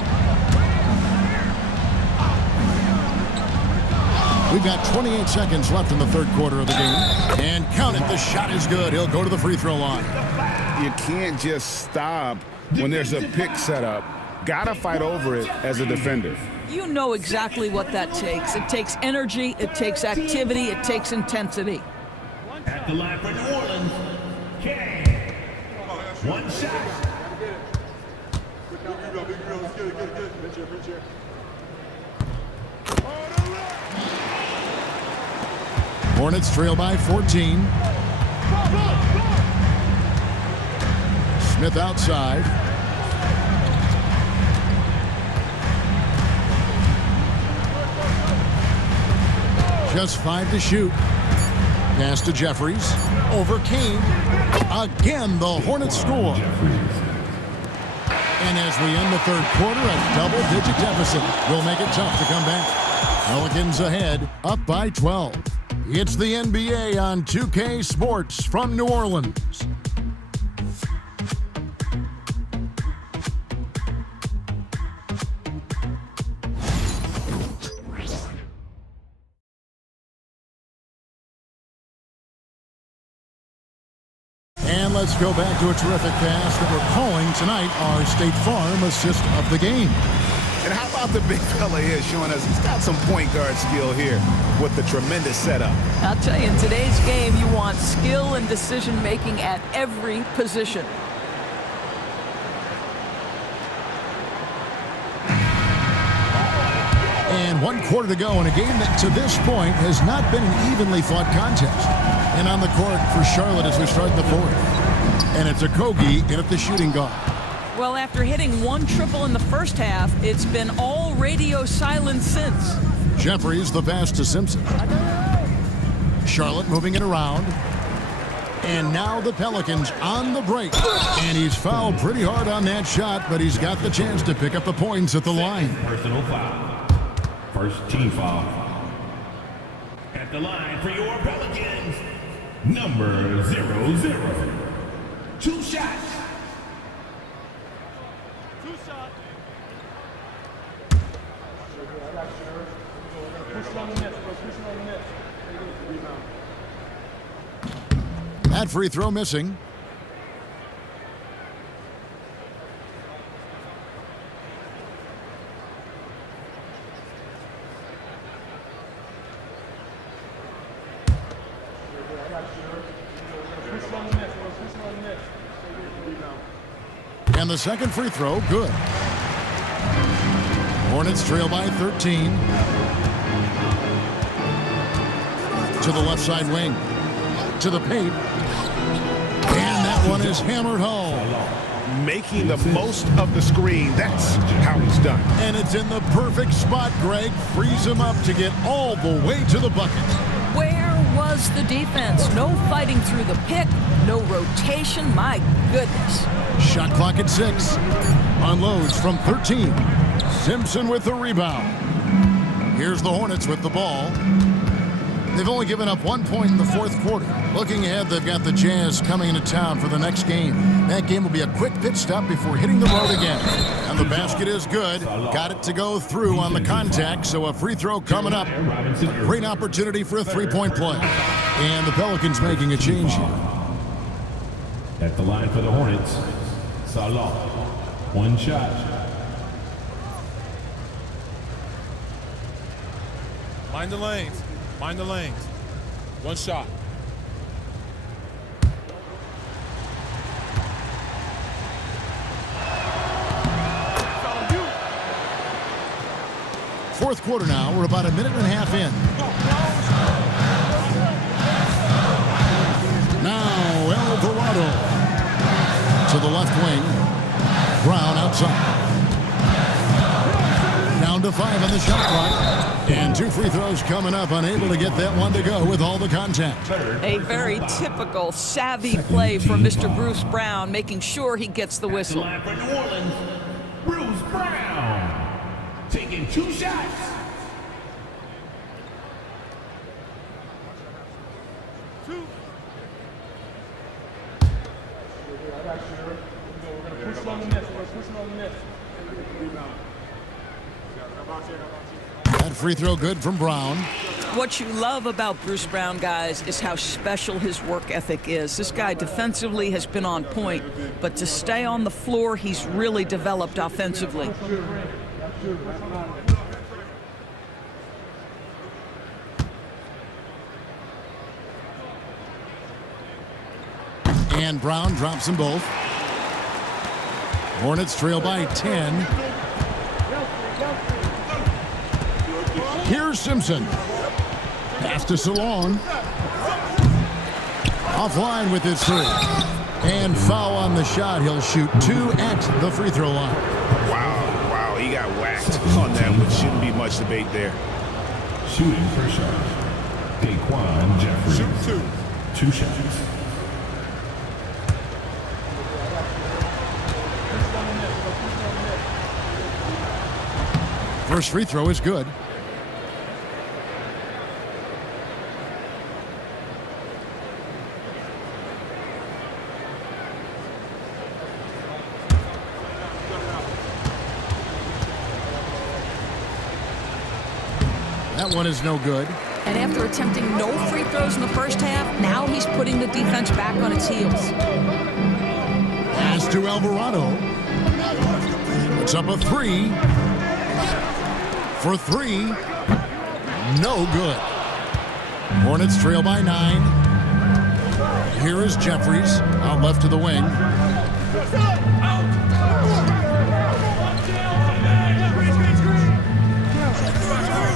We've got 28 seconds left in the third quarter of the game. And count it, the shot is good. He'll go to the free throw line. You can't just stop when there's a pick set up. Gotta fight over it as a defender. You know exactly what that takes. It takes energy, it takes activity, it takes intensity. At the line for New Orleans, K. One shot. Hornets trail by 14. Smith outside. Just 5 to shoot. Pass to Jeffries. Over Kane. Again, the Hornets score. And as we end the third quarter, a double-digit deficit will make it tough to come back. Pelicans ahead, up by 12. It's the NBA on 2K Sports from New Orleans. And let's go back to a terrific pass that we're calling tonight our State Farm assist of the game. And how about the big fella here showing us he's got some point guard skill here with the tremendous setup. I'll tell you, in today's game, you want skill and decision-making at every position. And 1 quarter to go in a game that to this point has not been an evenly fought contest. And on the court for Charlotte as we start the fourth. And it's Okogie in at the shooting guard. Well, after hitting 1 triple in the first half, it's been all radio silence since. Jeffries the pass to Simpson. Charlotte moving it around. And now the Pelicans on the break. And he's fouled pretty hard on that shot, but he's got the chance to pick up the points at the line. Personal foul. First team foul. At the line for your Pelicans, number 00. 2 shots. That free throw missing. And the second free throw, good. Hornets trail by 13. To the left side wing. To the paint. And that one is hammered home. Making the most of the screen. That's how it's done. And it's in the perfect spot, Greg. Frees him up to get all the way to the bucket. Where was the defense? No fighting through the pick, no rotation. My goodness. Shot clock at 6. Unloads from 13. Simpson with the rebound. Here's the Hornets with the ball. They've only given up 1 point in the fourth quarter. Looking ahead, they've got the Jazz coming into town for the next game. That game will be a quick pit stop before hitting the road again. And the basket is good. Got it to go through on the contact, so a free throw coming up. Great opportunity for a three-point play. And the Pelicans making a change here. At the line for the Hornets, Charlotte. 1 shot. Mind the lanes. Mind the lanes. 1 shot. Fourth quarter now. We're about a minute and a half in. Now Alvarado to the left wing. Brown outside. Down to 5 on the shot clock. And 2 free throws coming up. Unable to get that one to go with all the contact. A very typical savvy play from Mr. Bruce Brown, making sure he gets the whistle. At the line for New Orleans, Bruce Brown. Taking 2 shots. That free throw good from Brown. What you love about Bruce Brown, guys, is how special his work ethic is. This guy defensively has been on point, but to stay on the floor, he's really developed offensively. And Brown drops them both. Hornets trail by 10. Here's Simpson. Pass to Salon. Offline with his 3. And foul on the shot. He'll shoot 2 at the free throw line. Wow, he got whacked on that, which shouldn't be much debate there. Shooting for shot. Daquan Jeffries. Shoot 2. 2 shots. First free throw is good. That one is no good. And after attempting no free throws in the first half, now he's putting the defense back on its heels. Pass to Alvarado. It's up a 3. For 3. No good. Hornets trail by 9. Here is Jeffries out left to the wing.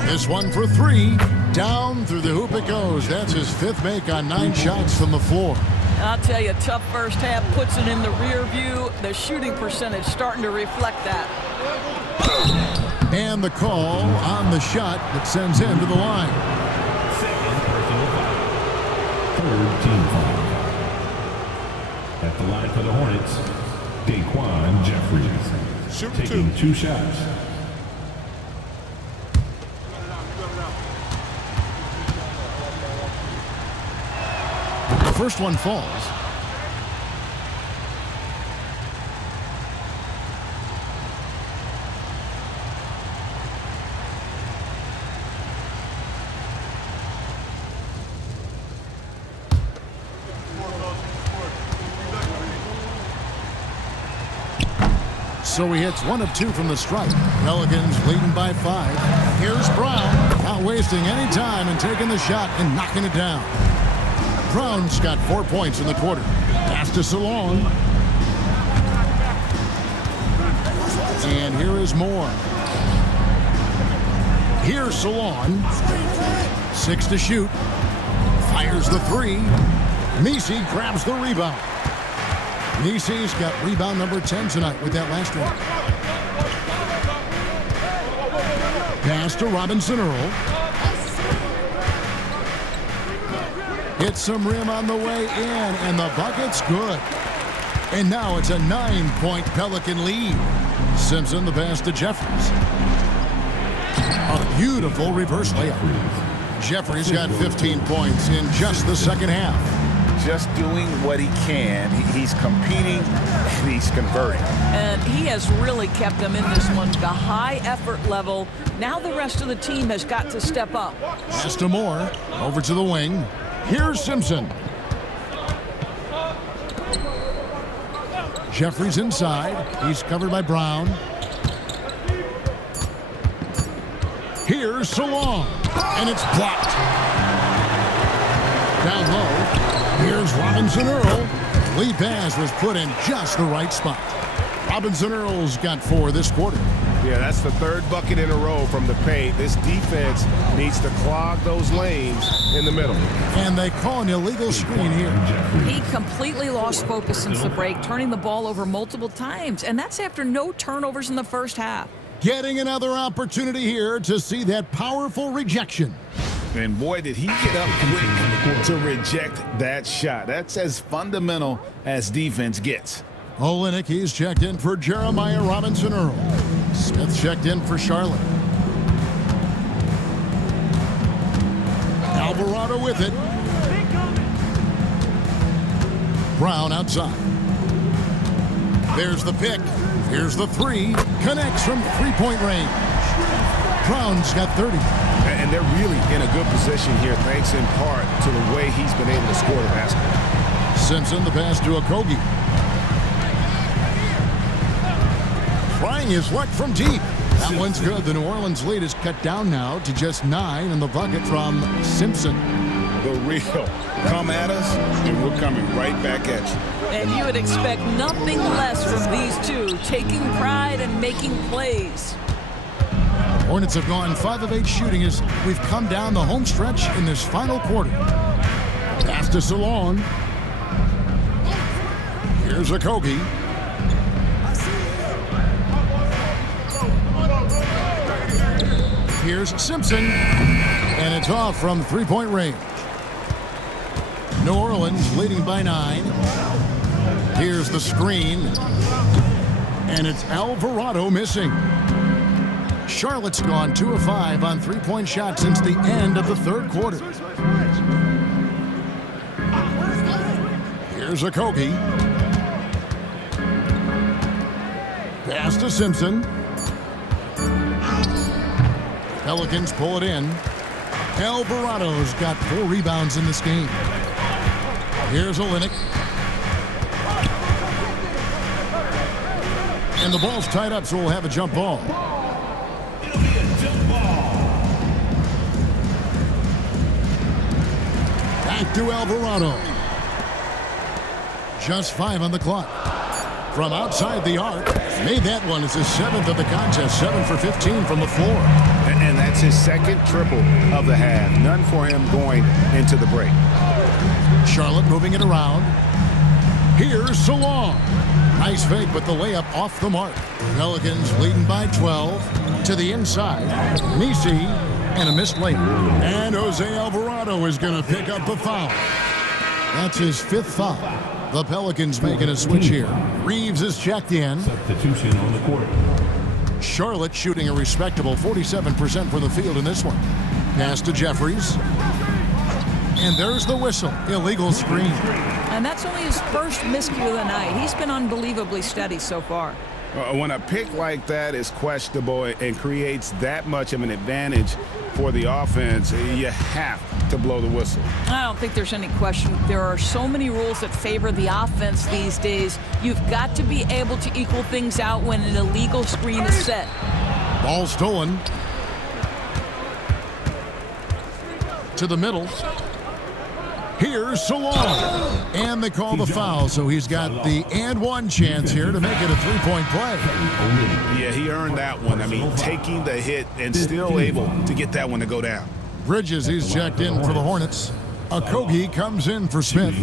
This one for 3. Down through the hoop it goes. That's his 5th make on 9 shots from the floor. I'll tell you, tough first half puts it in the rear view. The shooting percentage starting to reflect that. And the call on the shot that sends him to the line. Third team foul. At the line for the Hornets, Daquan Jeffries. Shoot taking 2 shots. The first one falls. So he hits 1 of 2 from the stripe. Pelicans leading by 5. Here's Brown, not wasting any time and taking the shot and knocking it down. Brown's got 4 points in the quarter. Pass to Salon. And here is Moore. Here's Salon. 6 to shoot. Fires the 3. Messi grabs the rebound. Messi's got rebound number 10 tonight with that last one. Pass to Robinson Earl. Hits some rim on the way in, and the bucket's good. And now it's a 9-point Pelican lead. Simpson the pass to Jeffries. A beautiful reverse layup. Jeffries got 15 points in just the second half. Just doing what he can. He's competing and he's converting. And he has really kept them in this one. The high effort level. Now the rest of the team has got to step up. Pass to Moore. Over to the wing. Here's Simpson. Jeffries inside. He's covered by Brown. Here's Salon. And it's blocked. Down low. Here's Robinson Earl. Lead pass was put in just the right spot. Robinson Earl's got 4 this quarter. Yeah, that's the 3rd bucket in a row from the paint. This defense needs to clog those lanes in the middle. And they call an illegal screen here. He completely lost focus since the break, turning the ball over multiple times. And that's after no turnovers in the first half. Getting another opportunity here to see that powerful rejection. And boy, did he get up quick to reject that shot. That's as fundamental as defense gets. Olenek, he's checked in for Jeremiah Robinson Earl. Smith checked in for Charlotte. Alvarado with it. Brown outside. There's the pick. Here's the 3. Connects from 3-point range. Brown's got 30. And they're really in a good position here, thanks in part to the way he's been able to score the basketball. Simpson the pass to Okogie. Trying his luck from deep. That one's good. The New Orleans lead is cut down now to just 9 in the bucket from Simpson. The real. Come at us, and we're coming right back at you. And you would expect nothing less from these two, taking pride and making plays. Hornets have gone 5 of 8 shooting as we've come down the home stretch in this final quarter. Pass to Salon. Here's Okogie. Here's Simpson. And it's off from 3-point range. New Orleans leading by 9. Here's the screen. And it's Alvarado missing. Charlotte's gone 2 of 5 on 3-point shots since the end of the 3rd quarter. Here's Okogie. Pass to Simpson. Pelicans pull it in. Alvarado's got 4 rebounds in this game. Here's Olenek. And the ball's tied up, so we'll have a jump ball. Back to Alvarado. Just 5 on the clock. From outside the arc, made that one as his 7th of the contest, 7 for 15 from the floor. And that's his 2nd triple of the half. None for him going into the break. Charlotte moving it around. Here's Salon. Nice fake, but the layup off the mark. Pelicans leading by 12 to the inside. Messi and a missed layup. And Jose Alvarado is going to pick up the foul. That's his 5th foul. The Pelicans making a switch here. Reeves is checked in. Substitution on the court. Charlotte shooting a respectable 47% from the field in this one. Pass to Jeffries. And there's the whistle. Illegal screen. And that's only his first miscue of the night. He's been unbelievably steady so far. When a pick like that is questionable and creates that much of an advantage for the offense, you have to blow the whistle. I don't think there's any question. There are so many rules that favor the offense these days. You've got to be able to equal things out when an illegal screen is set. Ball stolen. To the middle. Here's Salon. And they call the foul, so he's got the and one chance here to make it a 3-point play. Yeah, he earned that one. I mean, taking the hit and still able to get that one to go down. Bridges, he's checked in for the Hornets. Okogie comes in for Smith.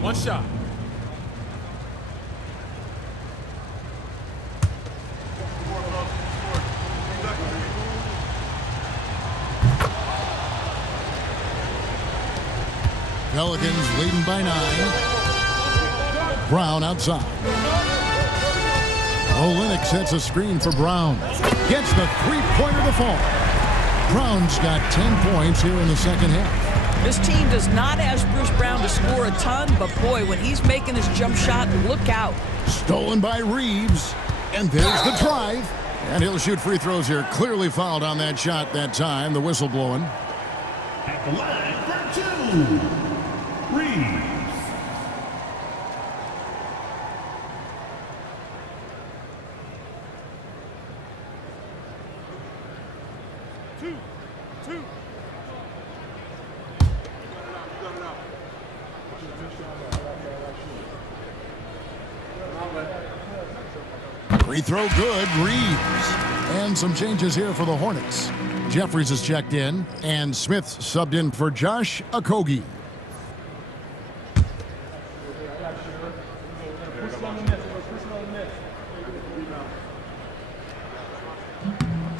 One shot. Pelicans leading by 9. Brown outside. Olynyk sets a screen for Brown. Gets the three-pointer to fall. Brown's got 10 points here in the second half. This team does not ask Bruce Brown to score a ton, but boy, when he's making his jump shot, look out. Stolen by Reeves. And there's the drive. And he'll shoot free throws here. Clearly fouled on that shot that time. The whistle blowing. At the line for 2. Reeves. Free throw good, Reeves. And some changes here for the Hornets. Jeffries is checked in, and Smith subbed in for Josh Okogie.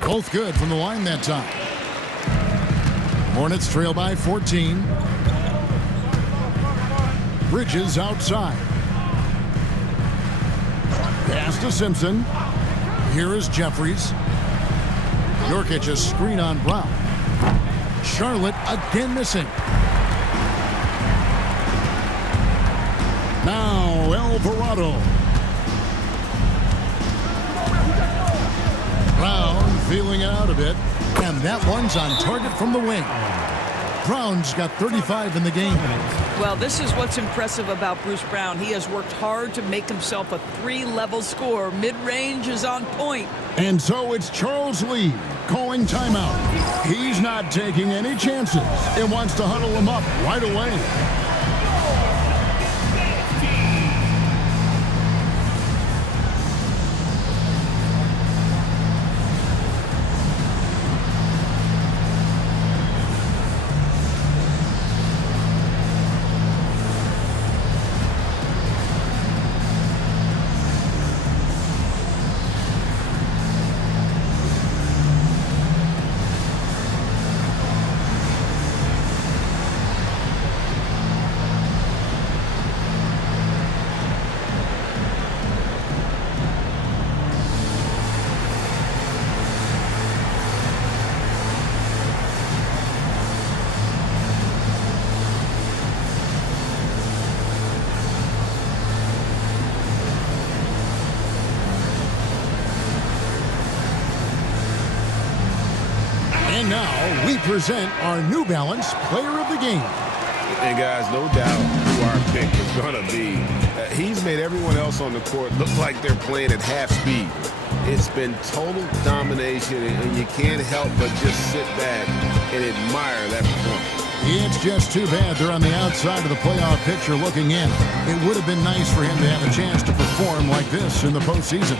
Both good from the line that time. Hornets trail by 14. Bridges outside. Pass to Simpson. Here is Jeffries. Nurkic a screen on Brown. Charlotte again missing. Now Alvarado. Brown feeling it out a bit. And that one's on target from the wing. Brown's got 35 in the game. Well, this is what's impressive about Bruce Brown. He has worked hard to make himself a 3-level scorer. Mid-range is on point. And so it's Charles Lee calling timeout. He's not taking any chances and wants to huddle him up right away. And now we present our New Balance Player of the Game. And guys, no doubt who our pick is going to be. He's made everyone else on the court look like they're playing at half speed. It's been total domination, and you can't help but just sit back and admire that performance. It's just too bad they're on the outside of the playoff picture looking in. It would have been nice for him to have a chance to perform like this in the postseason.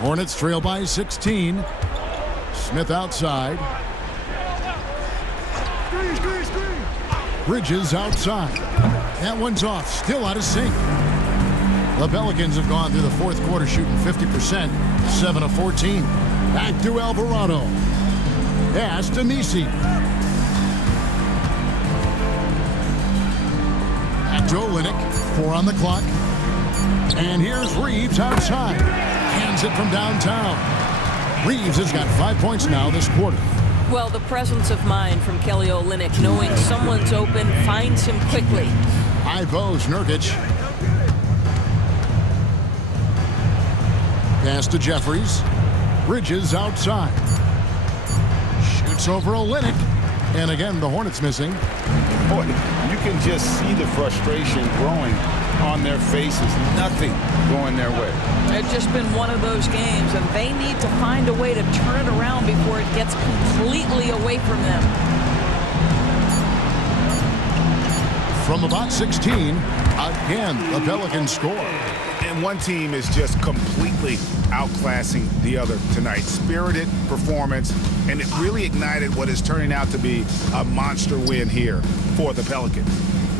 Hornets trail by 16. Smith outside. Bridges outside. That one's off. Still out of sync. The Pelicans have gone through the fourth quarter shooting 50%, 7 of 14. Back to Alvarado. Pass to Misi. Back to Olynyk. 4 on the clock. And here's Reeves outside. Hands it from downtown. Reeves has got 5 points now this quarter. Well, the presence of mind from Kelly Olynyk, knowing someone's open, finds him quickly. High post, Nurkic. Pass to Jeffries. Bridges outside. Shoots over Olynyk. And again, the Hornets missing. Boy, you can just see the frustration growing on their faces. Nothing going their way. It's just been one of those games, and they need to find a way to turn it around before it gets completely away from them. From about 16, again, the Pelicans score. And one team is just completely outclassing the other tonight. Spirited performance, and it really ignited what is turning out to be a monster win here for the Pelicans.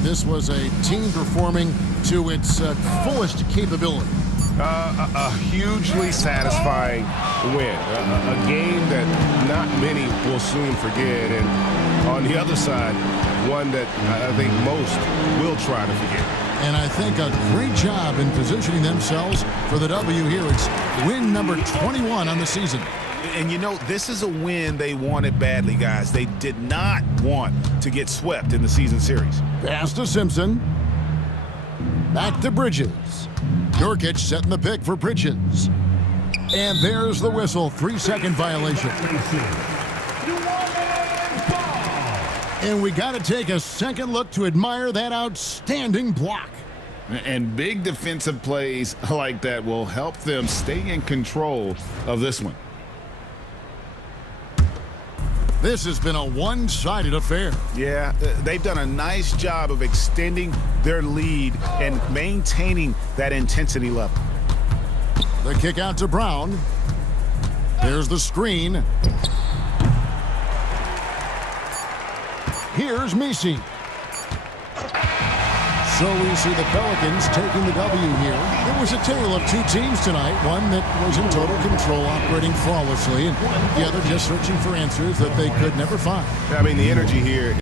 This was a team performing to its fullest capability. A hugely satisfying win. A game that not many will soon forget. And on the other side, one that I think most will try to forget. And I think a great job in positioning themselves for the W here. It's win number 21 on the season. And you know, this is a win they wanted badly, guys. They did not want to get swept in the season series. Pass to Simpson. Back to Bridges. Nurkic setting the pick for Bridges. And there's the whistle. 3-second violation. And we got to take a second look to admire that outstanding block. And big defensive plays like that will help them stay in control of this one. This has been a one-sided affair. Yeah, they've done a nice job of extending their lead and maintaining that intensity level. The kick out to Brown. There's the screen. Here's Misi. So we see the Pelicans taking the W here. It was a tale of two teams tonight. One that was in total control, operating flawlessly, and the other just searching for answers that they could never find. I mean, the energy here